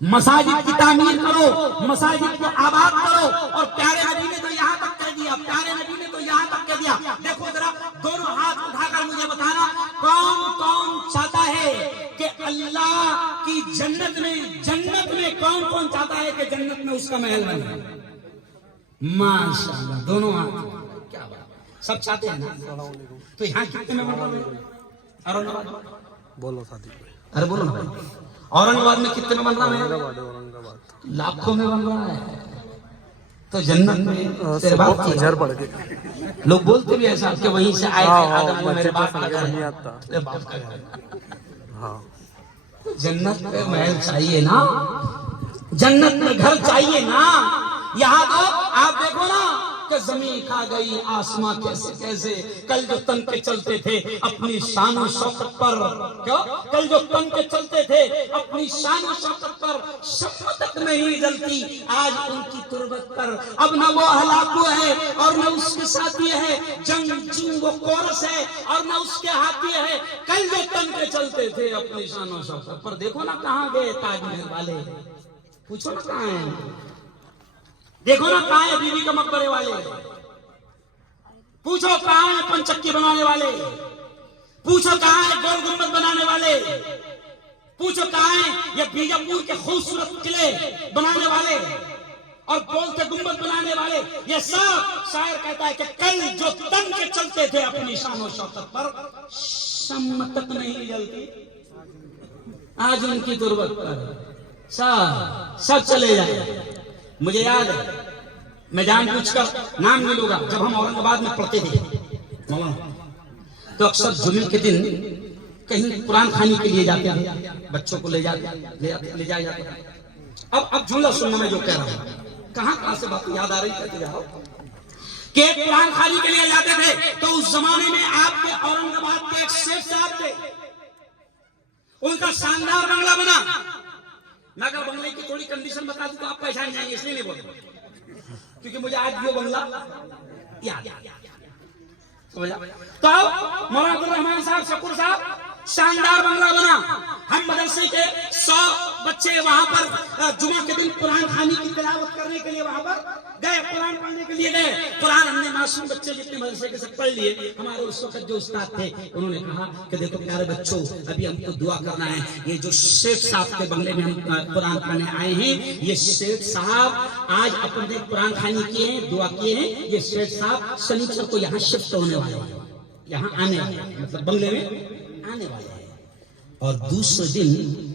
مساجد کی تعمیر کرو, مساجد کو آباد کرو. اور پیارے نبی نے تو یہاں تک کہہ دیا, پیارے نبی نے تو یہاں تک کہہ دیا. دیکھو ذرا دونوں ہاتھ اٹھا کر مجھے بتانا, کون کون چاہتا ہے کہ اللہ کی جنت میں کون کون چاہتا ہے کہ جنت میں اس کا محل بنے؟ ماشاءاللہ دونوں ہاتھ. کیا بات, سب چاہتے ہیں نا. تو یہاں کتنے میں بن رہا ہے؟ اورنگ آباد بولو ساتھی, ارے بولو نا, اورنگ آباد میں کتنے میں بن رہا ہے؟ لاکھوں میں بن رہا ہے. تو جنت میں تیرے باپ کی گھر پڑ کے لوگ بولتے بھی ایسا کہ وہیں سے آئے تھے آدم, وہ میرے باپ کا گھر ہے, میرے باپ کا گھر ہے. جنت میں محل چاہیے نا, جنت میں گھر چاہیے نا. یہاں تو آپ دیکھو نا کہ زمین کھا گئی, آسمان کیسے کیسے. کل جو تن کے چلتے تھے اپنی شان و شوکت پر, کل جو تن کے چلتے تھے اپنی شان و شوکت پر, شمع تک نہیں جلتی آج ان کی تربت پر. اب نہ وہ ہلاکو ہے اور نہ اس کے ساتھی ہے, جنگ و کورس ہے اور نہ اس کے ہاتھی ہے. کل جو تن کے چلتے تھے اپنی شان و شوکت پر. دیکھو نا کہاں گئے تاج محل والے, پوچھو نا کہاں ہیں, دیکھو نا کہاں ہے بی بی کا مقبرے والے, پوچھو کہاں ہے پنچکی بنانے والے, پوچھو کہاں ہے گول گنبد بنانے والے, پوچھو کہاں ہے یہ بیجاپور کے خوبصورت قلعے بنانے والے اور بولتے گنبد بنانے والے. یہ سب شاعر کہتا ہے کہ کل جو تن کے چلتے تھے اپنی شان و شوکت پر, شمع تک نہیں جلتی آج ان کی تربت پر. سب چلے جائے. مجھے یاد ہے, میں جان پوچھ کر نام نہیں لوں گا, جب ہم اورنگ آباد میں پڑھتے تھے تو اکثر جمعے کے دن کہیں قرآن خوانی کے لیے جاتے ہیں, بچوں کو لے جایا جاتا ہے. اب جملہ سننا میں جو کہہ رہا ہوں, کہاں سے بات یاد آ رہی کہتے جا رہا ہوں کہ قرآن خوانی کے لیے جاتے تھے. تو اس زمانے میں آپ کے اورنگ آباد کے ایک شیخ صاحب تھے, ان کا شاندار بنگلہ بنا. میں اگر بنگلے کی تھوڑی کنڈیشن بتا دوں تو آپ پہچان جائیں گے, اس لیے نہیں بولتے کیونکہ مجھے آج بھی وہ بنگلہ یاد. تو مولانا عبدالرحمان صاحب شکور صاحب شاندار بنگلہ بنا. ہم مدرسے کے 100 بچے وہاں پر جمعہ کے دن قرآن خوانی کی تلاوت کرنے کے لیے وہاں پر گئے, قرآن پڑھنے کے لیے گئے. قرآن ہم نے معصوم بچے جتنے مدرسے کے سب پڑھ لیے. ہمارے اس وقت جو استاد تھے انہوں نے کہا کہ دیکھو پیارے بچوں, ابھی ہم کو دعا کرنا ہے. یہ جو شیخ صاحب کے بنگلے میں ہم قرآن پڑھنے آئے ہیں, یہ شیخ صاحب آج اپنے قرآن خوانی کیے ہیں, دعا کیے ہیں. یہ شیخ صاحب شنیچر کو یہاں شفٹ ہونے والے ہیں, یہاں آنے والے ہیں, مطلب بنگلے میں آنے والے ہیں. اور دوسرے دن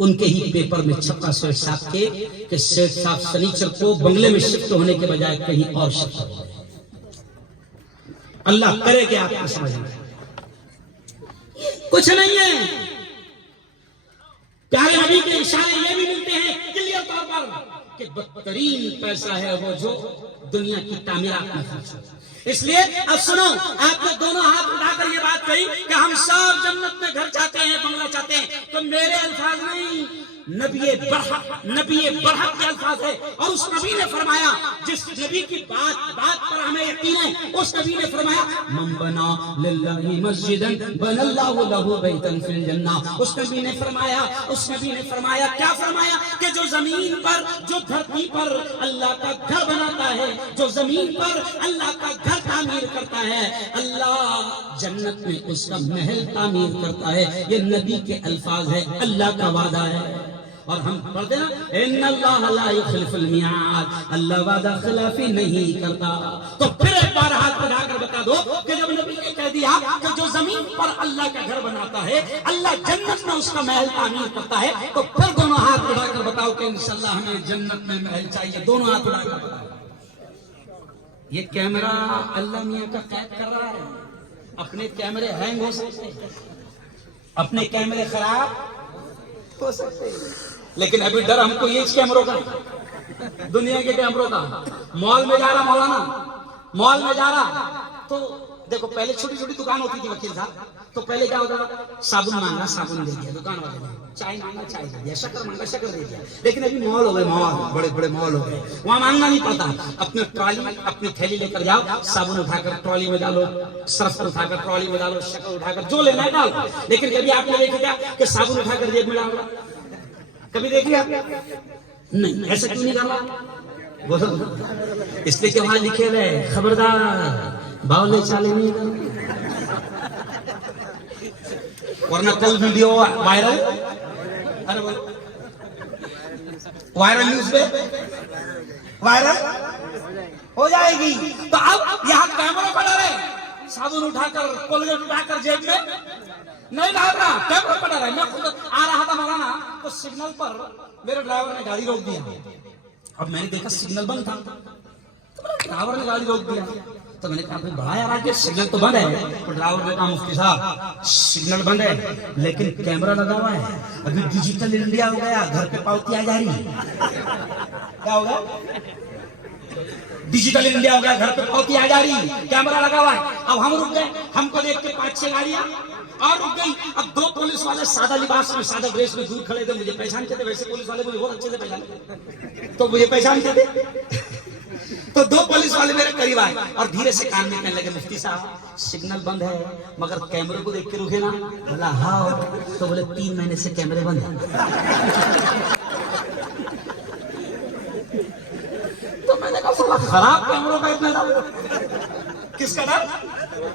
ان کے ہی پیپر میں چھپا شیخ صاحب کے کہ شیخ صاحب شنیچر کو بنگلے میں شفٹ ہونے کے بجائے کہیں اور شفٹ ہو گئے. اللہ کرے کہ آپ کو سمجھ میں کچھ نہیں ہے. پیارے نبی کے اشارے یہ بھی ملتے ہیں کلیئر طور پر کہ بدترین پیسہ ہے وہ جو دنیا کی تعمیرات میں خرچ ہو. اس لیے اب سنو، آپ نے دونوں ہاتھ اٹھا کر یہ بات کہی کہ ہم سب جنت میں گھر چاہتے ہیں، بنگلہ چاہتے ہیں، تو میرے الفاظ نہیں، نبی برحق کے الفاظ ہے۔ اور اس نبی نے فرمایا، جس نبی کی بات پر ہمیں یقین ہے، اس نبی نے فرمایا من بنا للہ مسجدا بنى اللہ لہ بیتا فی الجنہ۔ اس نبی نے فرمایا کیا فرمایا کہ جو زمین پر، جو دھرتی پر اللہ کا گھر بناتا ہے، جو زمین پر اللہ کا گھر تعمیر کرتا ہے، اللہ جنت میں اس کا محل تعمیر کرتا ہے۔ یہ نبی کے الفاظ ہے، اللہ کا وعدہ ہے۔ اور ہم پڑھتے ہیں ان اللہ لا یخلف المیعاد، اللہ وعدہ خلافی نہیں کرتا۔ تو پھر ایک بار ہاتھ بڑھا کر بتا دو کہ جب نبی نے کہہ دیا کہ جو زمین پر اللہ کا گھر بناتا ہے، اللہ جنت میں اس کا محل تعمیر کرتا ہے، تو پھر دونوں ہاتھ بڑھا کر بتاؤ کہ انشاءاللہ ہمیں جنت میں محل چاہیے۔ دونوں ہاتھ بڑھا کر بتاؤ۔ یہ کیمرہ اللہ میاں کا قید کر رہا ہے۔ اپنے کیمرے ہینگ ہو سکتے ہیں، اپنے کیمرے خراب ہو سکتے ہیں، لیکن ابھی ڈر ہم کو یہ کیمروں کا، دنیا کے کیمروں کا۔ مال میں جا رہا مولانا، مال میں جا رہا تو دیکھو پہلے چھوٹی چھوٹی دکان ہوتی تھی وکیل صاحب، تو پہلے کیا ہوتا تھا، صابن مانگا صابن دے دیا دکان والے نے، چائے مانگا چائے دے دیا، شکر مانگا شکر دے دیا۔ لیکن ابھی مال ہو گئے، مال بڑے بڑے مال ہو گئے، وہاں مانگنا نہیں پڑتا، اپنے ٹرالی اپنی تھیلی لے کر جاؤ، صابن اٹھا کر ٹرالی میں ڈالو، سرف اٹھا کر ٹرالی میں ڈالو، شکر اٹھا کر جو لینا ہے ڈالو۔ لیکن کبھی آپ نے دیکھا کیا کہ صابن اٹھا کر جیب میں ڈال رہا؟ کبھی دیکھیے آپ؟ نہیں، ایسا کیوں نہیں کرنا؟ بولو، اس لیے کہ وہاں لکھے رہے خبردار باولے چالے نہیں کرنا، ورنہ کل ویڈیو وائرل، وائرل نیوز پہ وائرل ہو جائے گی۔ تو اب یہاں کیمرہ پڑا رہے، صابن اٹھا کر کولگیٹ اٹھا کر جیب میں نہیں ڈال رہا، کیمرہ پڑا رہا ہے۔ میں خود آ رہا تھا مولانا، تو سگنل پر میرے ڈرائیور نے گاڑی روک دیا۔ اب میں نے دیکھا سگنل بند تھا، تو میرے ڈرائیور نے گاڑی روک دیا، تو میں نے کہا بڑا یار آگے سگنل تو بند ہے۔ تو ڈرائیور نے کہا مفتی صاحب سگنل بند ہے لیکن کیمرہ لگا ہوا ہے، ابھی ڈیجیٹل انڈیا ہو گیا، گھر پہ پاؤتی آ جا رہی۔ کیا ہوگا؟ ڈیجیٹل انڈیا ہو گیا، گھر پہ پاؤتی آ جا رہی، کیمرہ لگا ہوا ہے۔ اب ہم رک گئے، ہم کو دیکھ کے 5-6 گاڑیاں اور رک گئی۔ اب 2 پولیس والے سادہ لباس میں، سادہ ڈریس میں دور کھڑے تھے، مجھے پہچانتے تھے، ویسے پولیس والے مجھے بہت اچھے سے پہچانتے، تو مجھے پہچانتے تھے۔ تو 2 پولیس والے میرے قریب آئے اور دھیرے سے کان میں کہنے لگے مفتی صاحب سگنل بند ہے مگر کیمرے کو دیکھ کے رکے نا۔ بولا ہاں، تو بولے 3 مہینے سے کیمرے بند ہیں۔ تو میں نے کہا خراب کیمروں کا اتنا ڈر، کس کا ڈر؟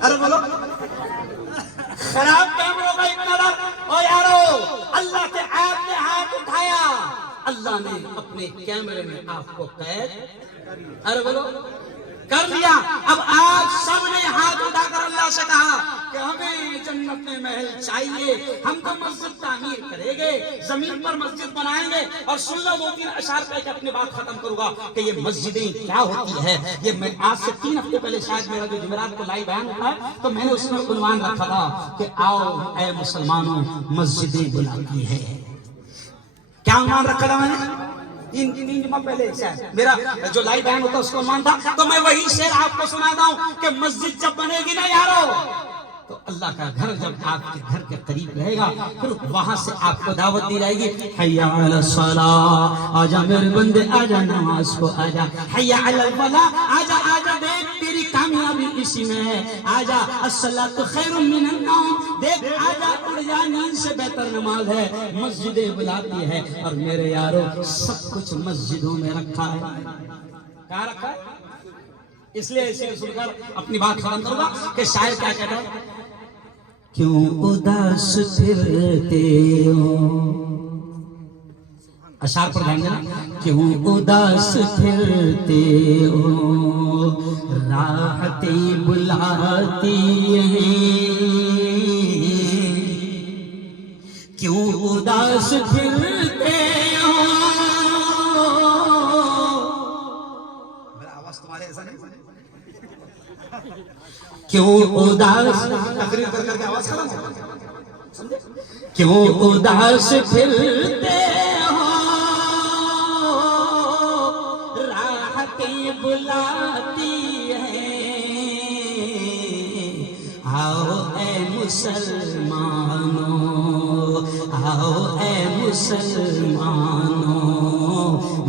ارے بولو، خراب کیمروں کا اتنا ڈر؟ او یارو، اللہ کے عیب نے ہاتھ اٹھایا، اللہ نے اپنے کیمرے میں آپ کو قید، ارے بولو، کر لیا۔ اب آج سب نے ہاتھ اٹھا کر اللہ سے کہا کہ ہمیں جنت میں محل چاہیے، ہم تو مسجد تعمیر کریں گے، زمین پر مسجد بنائیں گے۔ اور سن لو 2-3 اشعار کہہ کے اپنی بات ختم کروں گا کہ یہ مسجدیں کیا ہوتی ہے۔ یہ میں آج سے 3 ہفتے پہلے شاید میرا جو جمعرات کو لائیو بیان ہوتا ہے، تو میں نے اس میں عنوان رکھا تھا کہ آؤ اے مسلمانوں مسجدیں بلاتی ہے۔ کیا عنوان رکھا تھا میں نے؟ 3 جمعہ پہلے میرا جو لائیو بیان ہوتا ہے اس کو عنوان تھا، تو میں وہی شعر آپ کو سناتا ہوں کہ مسجد جب بنے گی نا یارو، تو اللہ کا گھر جب آپ کے گھر کے قریب رہے گا، پھر وہاں سے آپ کو دعوت دی جائے گی، حی علی الصلاۃ، آجا میرے بندے آجا نماز کو آجا، حی علی الفلاح، آجا آجا دیکھ تیری کامیابی اسی میں ہے، آجا الصلاۃ خیر من النوم، دیکھ آجا اڑ جا، نیند سے بہتر نماز ہے۔ مسجدیں بلاتی ہے، اور میرے یارو سب کچھ مسجدوں میں رکھا ہے۔ کہاں رکھا ہے؟ اس لیے اسے سن کر اپنی بات ختم کروں گا کہ شاعر کیا کہتا ہے، کیوں اداس پھرتے ہو، اشعار پر دھیان دینا، کیوں اداس پھرتے ہو، راحتیں بلاتی ہیں، کیوں اداس پھرتے ہو، میرا آواز تمہارے ایسا نہیں، کیوں اداس تقریر کر کر کے آواز خراب ہو، کیوں اداس پھرتے ہو، راحتیں بلاتی ہیں، آؤ اے مسلمانوں، آؤ اے مسلمانوں،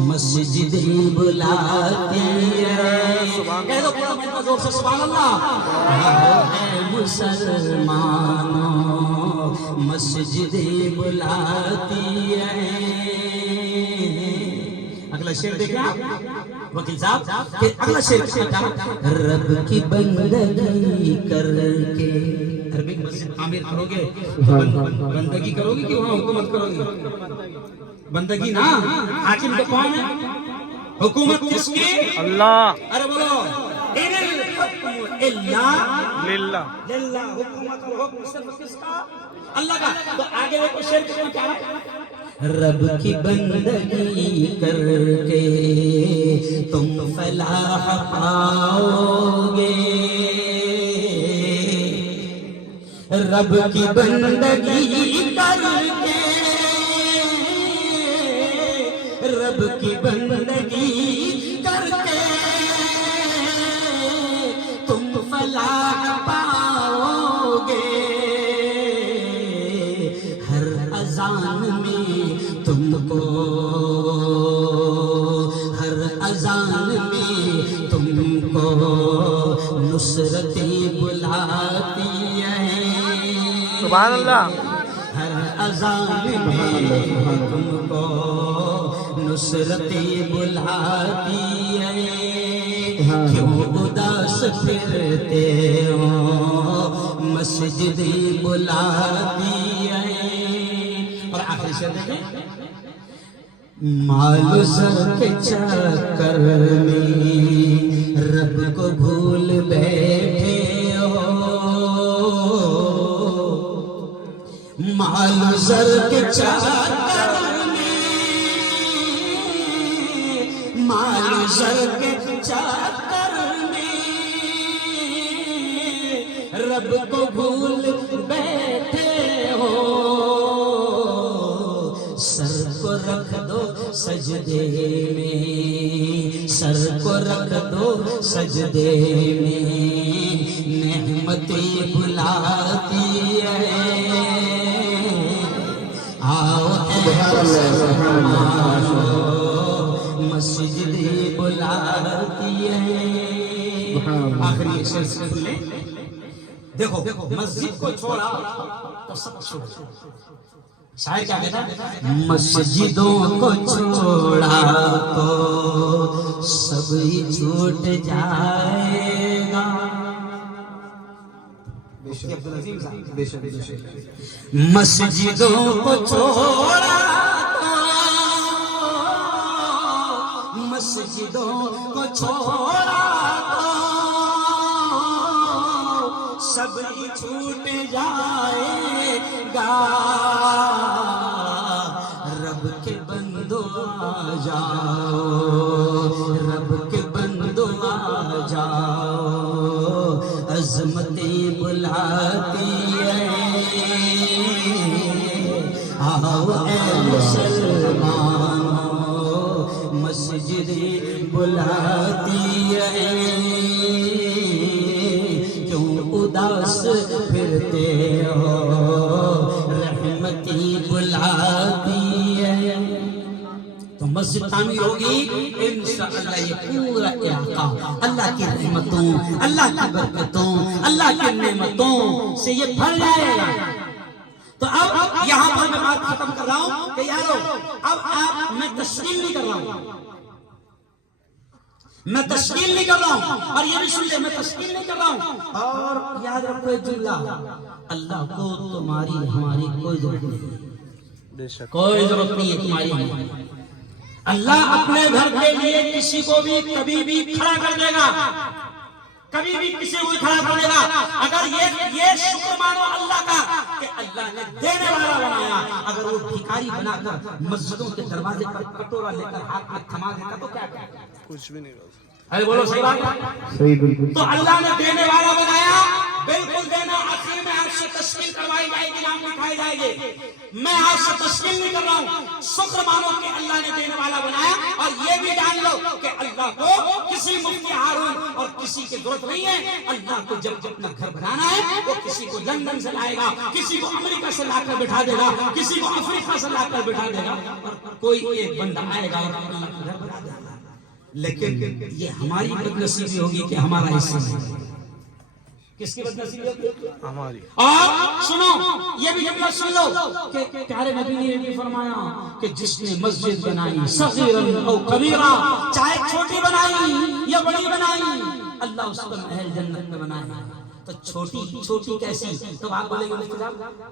مسجد بلاتی ہے، کہہ دو پورا مجمع زور سے سبحان اللہ، آؤ اے مسلمانوں، مسجد بلاتی ہے۔ اگلا شعر دیکھیں آپ وکیل صاحب کہ اگلا شعر کیا، رب کی بندگی کر کے، عربی مسجد تعمیر کرو گے بندگی کرو گے کہ وہاں حکومت کرو گے؟ بندگی نا، حاکم تو کون ہے؟ حکومت کس کی؟ اللہ۔ ارے بولو ان الحکم الا للہ، للہ، حکومت اور حکم صرف کس کا؟ اللہ کا۔ تو آگے دیکھو شعر کیا ہے، رب کی بندگی کر کے تم فلاح پاؤ گے، رب کی بندگی کر کے، رب کی بندگی کر کے تم فلاح پاؤ گے، ہر اذان میں تم کو، ہر اذان میں تم کو نصرتیں بلاتی ہیں، سبحان اللہ، ہر اذان میں تم کو نصرتیں بلاتی ہیں، کیوں اداس پھرتے ہو مسجد بلاتی ہیں۔ اور آخری شعر دیکھیں، مال زر کے چکر میں رب کو بھول بیٹھے ہو، مال زر کے چکر میں، مال زر کے چکر میں رب کو بھول بیٹھے ہو، سر کو رکھ دو سجدے میں، سر کو رکھ دو سجدے میں، نعمتیں بلاتی ہے، آؤ اے مسلمانوں، مسجد بلاتی ہے۔ آخری ایک شعر سن لیں، دیکھو مسجد کو چھوڑا تو سب چھوڑ، شاعر کیا کہتا ہے، مسجدوں کو چھوڑا تو سب ہی چھوٹ جائے گا، مسجدوں کو چھوڑا تو، مسجدوں کو چھوڑا تو سب ہی چھوٹ جائے گا، رب کے بندو آ جاؤ، رب کے بندو آ جاؤ، عظمتیں بلاتی ہے، آؤ اے مسلمانوں، مسجد بلاتی ہے، کیوں اداس پھرتے ہو رحمتی بلاتی ہے۔ تو مسجد تعمیر ہوگی انشاءاللہ، یہ پورا علاقہ اللہ کی رحمتوں، اللہ کی برکتوں، اللہ کی نعمتوں سے یہ بھر جائے گا۔ تو اب یہاں پر میں بات ختم کر رہا ہوں کہ یارو اب آپ، میں تشکیل نہیں کر رہا ہوں، میں تشکیل نہیں کر رہا ہوں، اور یہ بھی سن لے میں تشکیل نہیں کر رہا ہوں، اور یاد رکھو جملہ، اللہ کو تمہاری ہماری کوئی ضرورت نہیں، کوئی ضرورت نہیں ہے تمہاری ہماری، اللہ اپنے گھر کے لیے کسی کو بھی کبھی بھی کھڑا کر دے گا، کبھی بھی کسی کو کھڑا کر دے گا، اگر یہ شکر مانو اللہ کا کہ اللہ نے دینے والا بنایا، اگر وہ بھکاری بنا کر مسجدوں کے دروازے پر کٹورا لے کر ہاتھ میں تھما دیتا تو کیا کرتا؟ کچھ بھی نہیں ہوتا۔ ارے بولو صحیح بات ہے، صحیح بالکل۔ تو اللہ نے دینے والا بنایا، بالکل دینا، آخر میں آپ سے تشکیل کروائی جائے گی۔ انعام دکھائے جائیں گے. میں آج سے تسلیم نہیں کر رہا ہوں, شکر مانو کہ اللہ نے دینے والا بنایا, اور یہ بھی جان لو کہ اللہ کو کسی مفتی ہارون اور کسی کی ضرورت نہیں ہے. اللہ کو جب اپنا گھر بنانا ہے وہ کسی کو لندن سے لائے گا, کسی کو امریکہ سے لا کر بٹھا دے گا, کسی کو افریقہ سے لا کر بٹھا دے گا, اور کوئی ایک بندہ آئے گا اور اللہ کا گھر بنا دے گا. لیکن یہ ہماری بدنصیبی ہوگی کہ ہمارا حصہ نہیں. کس کی بدنصیبی ہوگی؟ ہماری. اور سنو یہ بھی جملہ سن لو کہ پیارے نبی نے یہ بھی فرمایا کہ جس نے مسجد بنائی صغیرن او کبیرہ, چاہے چھوٹی بنائی یا بڑی بنائی, اللہ اس کو اہل جنت میں بنائے. تو چھوٹی کیسی؟ تو آپ بولیں گے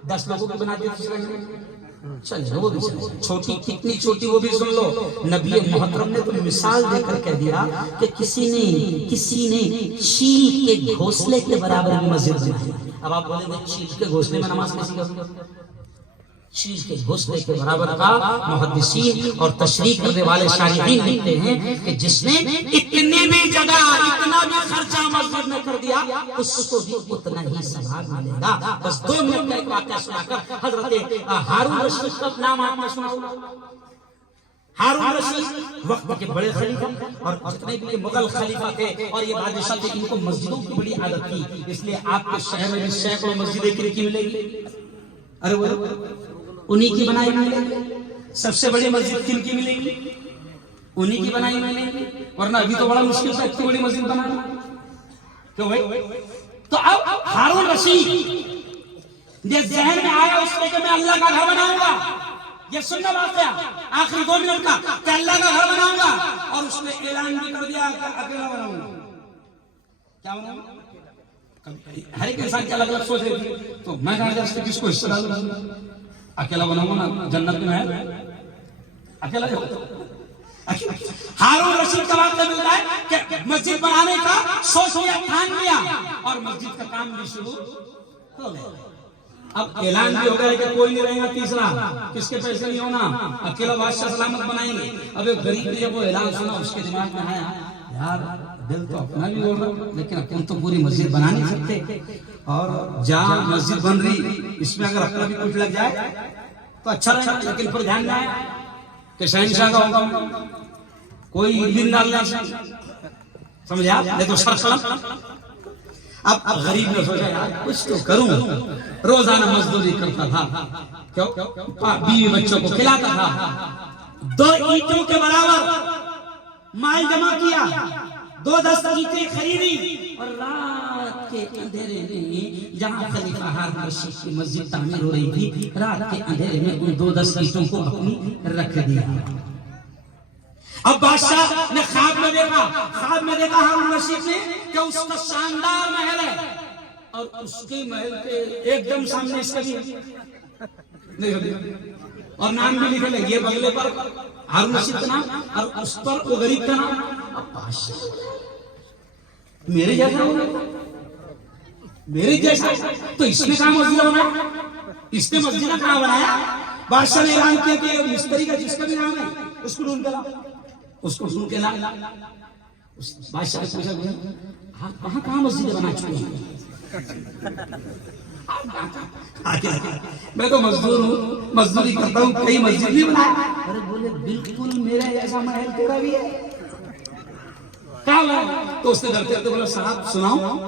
10 لوگوں کی بنا دی, چلے وہ بھی چھوٹی, کتنی چھوٹی وہ بھی سن لو. نبی محترم نے تو مثال دے کر کہہ دیا کہ کسی نے چیل کے گھونسلے کے برابر بھی مسجد بنائی. اب آپ بولیں گے چیل کے گھونسلے میں نماز کیسی کروں گا؟ چیز کے گھونسلے کے برابر کا محدثین اور تشریح کرنے والے شارحین لکھتے ہیں کہ جس نے اتنی بھی جگہ اتنا بھی خرچہ مسجد میں کر دیا اس کو بھی اتنا ہی ثواب ملے گا. بس 2 منٹ کا ایک واقعہ سنا کر حضرت ہارون رشید کا نام آپ نے سنا. ہارون رشید وقت کے بڑے خلیفہ, اور جتنے بھی مغل خلیفہ تھے اور یہ بادشاہ تھے, ان کو مسجدوں کی بڑی عادت تھی. اس لیے آپ کے شہر میں بھی سینکڑوں مسجدیں کی ملے گی. ارے وہ انہی کی بنائی ملے گی. سب سے بڑی مسجد کن کی ملے گی؟ انہی کی بنائی ملے گی. ورنہ ابھی تو بڑا مشکل سے اتنی بڑی مسجد بنانا. کیوں بھائی؟ تو اب ہارون رشید جس ذہن میں آیا اس نے کہ میں اللہ کا گھر بناؤں گا, یہ سننا واقعہ آخری 2 منٹ کا کہ اللہ کا گھر بناؤں گا, اور اس نے اعلان بھی کر دیا کہ اکیلا بناؤں گا. کیا بناؤں گا؟ ہر ایک انسان کی الگ الگ سوچ رہی تھی. تو میں کہا جائے کس کو حصہ ڈالوں گا؟ اکیلا بناؤں گا نا, جنت میں ہے اکیلا. ہارون رشید کا واقعہ ملتا ہے کہ مسجد بنانے کا سوچ لیا, ٹھان لیا, اور مسجد کا کام بھی شروع ہو گیا. اب اعلان بھی ہو گیا کہ کوئی نہیں رہے گا تیسرا, کس کے پیسے نہیں ہونا, اکیلا بادشاہ سلامت بنائیں گے. اب ایک غریب نے جب وہ اعلان سنا اس کے دماغ میں آیا یار دل تو اپنا بھی ہو رہا, لیکن اپن تو پوری مسجد بنا نہیں سکتے, اور جہاں مسجد بن رہی اس میں اگر اپنا بھی کچھ لگ جائے تو اچھا رہے. لیکن پھر دھیان رہے کہ شہنشاہ کا ہوگا کوئی دن ڈالنا سے سمجھا, نہیں تو سر سلام. اب غریب نے سوچا یار کچھ تو کروں, روزانہ مزدوری کرتا تھا, کیوں بیوی بچوں کو کھلاتا تھا, 2 اینٹوں کے برابر مال جمع کیا, 2 10 اینٹیں خریدی, اور رات کے اندھیرے میں جہاں خلیفہ ہارون رشید کی مسجد تعمیر ہو رہی تھی, رات کے اندھیرے میں ان 2 10 اینٹوں کو اپنی رکھ دیا. اب بادشاہ نے خواب میں دیکھا ہارون رشید نے کہ اس کا شاندار محل ہے, اور اس کے محل کے ایک دم سامنے اس کا بھی نہیں, اور نام بھی لکھے لگے بغلے پر ہارون رشید کا نام, اور اس پر وہ غریب کا نام. اب بادشاہ میرے جیسا ہوگا, میرے جیسا, تو اس نے کہاں مسجد بنایا, اس نے مسجد کہاں بنایا. بادشاہ نے اعلان کیا کہ مستری کا جس کا بھی نام ہے اس کو ڈھونڈ کے لا, اس کو ڈھونڈ کے لا. بادشاہ نے پوچھا آپ کہاں مسجد بنا چکے ہیں؟ میں تو مزدور ہوں, مزدوری کرتا ہوں, کئی مسجد نہیں بنایا. ارے بولے بالکل میرا جیسا محل تیرا بھی ہے. تو اس نے ڈرتے ڈرتے بولا صاحب سناؤں,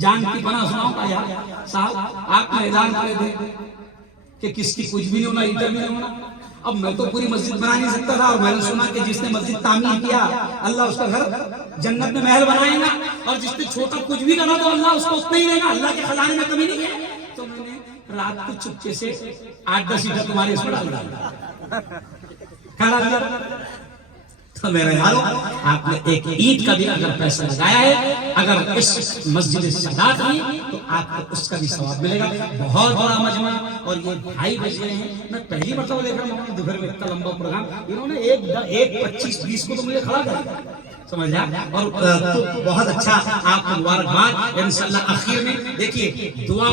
جان کی پناہ سناؤں. کا یار صاحب آپ نے اعلان کرے تھے کہ کس کی کچھ بھی نہیں ہونا, انٹر بھی نہیں ہونا. اب میں تو پوری مسجد بنا نہیں سکتا تھا, اور میں نے سنا کہ جس نے مسجد تعمیر کیا اللہ اس کا گھر جنت میں محل بنائے گا, اور جس نے چھوٹا کچھ بھی کرنا تو اللہ اس کو اتنا ہی دے گا, اللہ کے خزانے میں کمی نہیں ہے. تو میں نے رات کو چپکے سے 8-10 اینٹیں تمہارے اس پر ڈال دیا. تو میرے یارو آپ نے ایک اینٹ کا بھی اگر پیسہ لگایا ہے, اگر اس مسجد سجاد ہوئی تو آپ کو اس کا بھی ثواب ملے گا. بہت بڑا مجمع, اور یہ 2:30 بج رہے ہیں. میں پہلی مرتبہ دیکھ رہا ہوں دوپہر میں اتنا لمبا پروگرام. انہوں نے 1:25-20 کو تو مجھے کھڑا کر دیا, سمجھا. اور بہت اچھا, آپ کو مبارکباد. انشاءاللہ اخیر میں دیکھیے دعا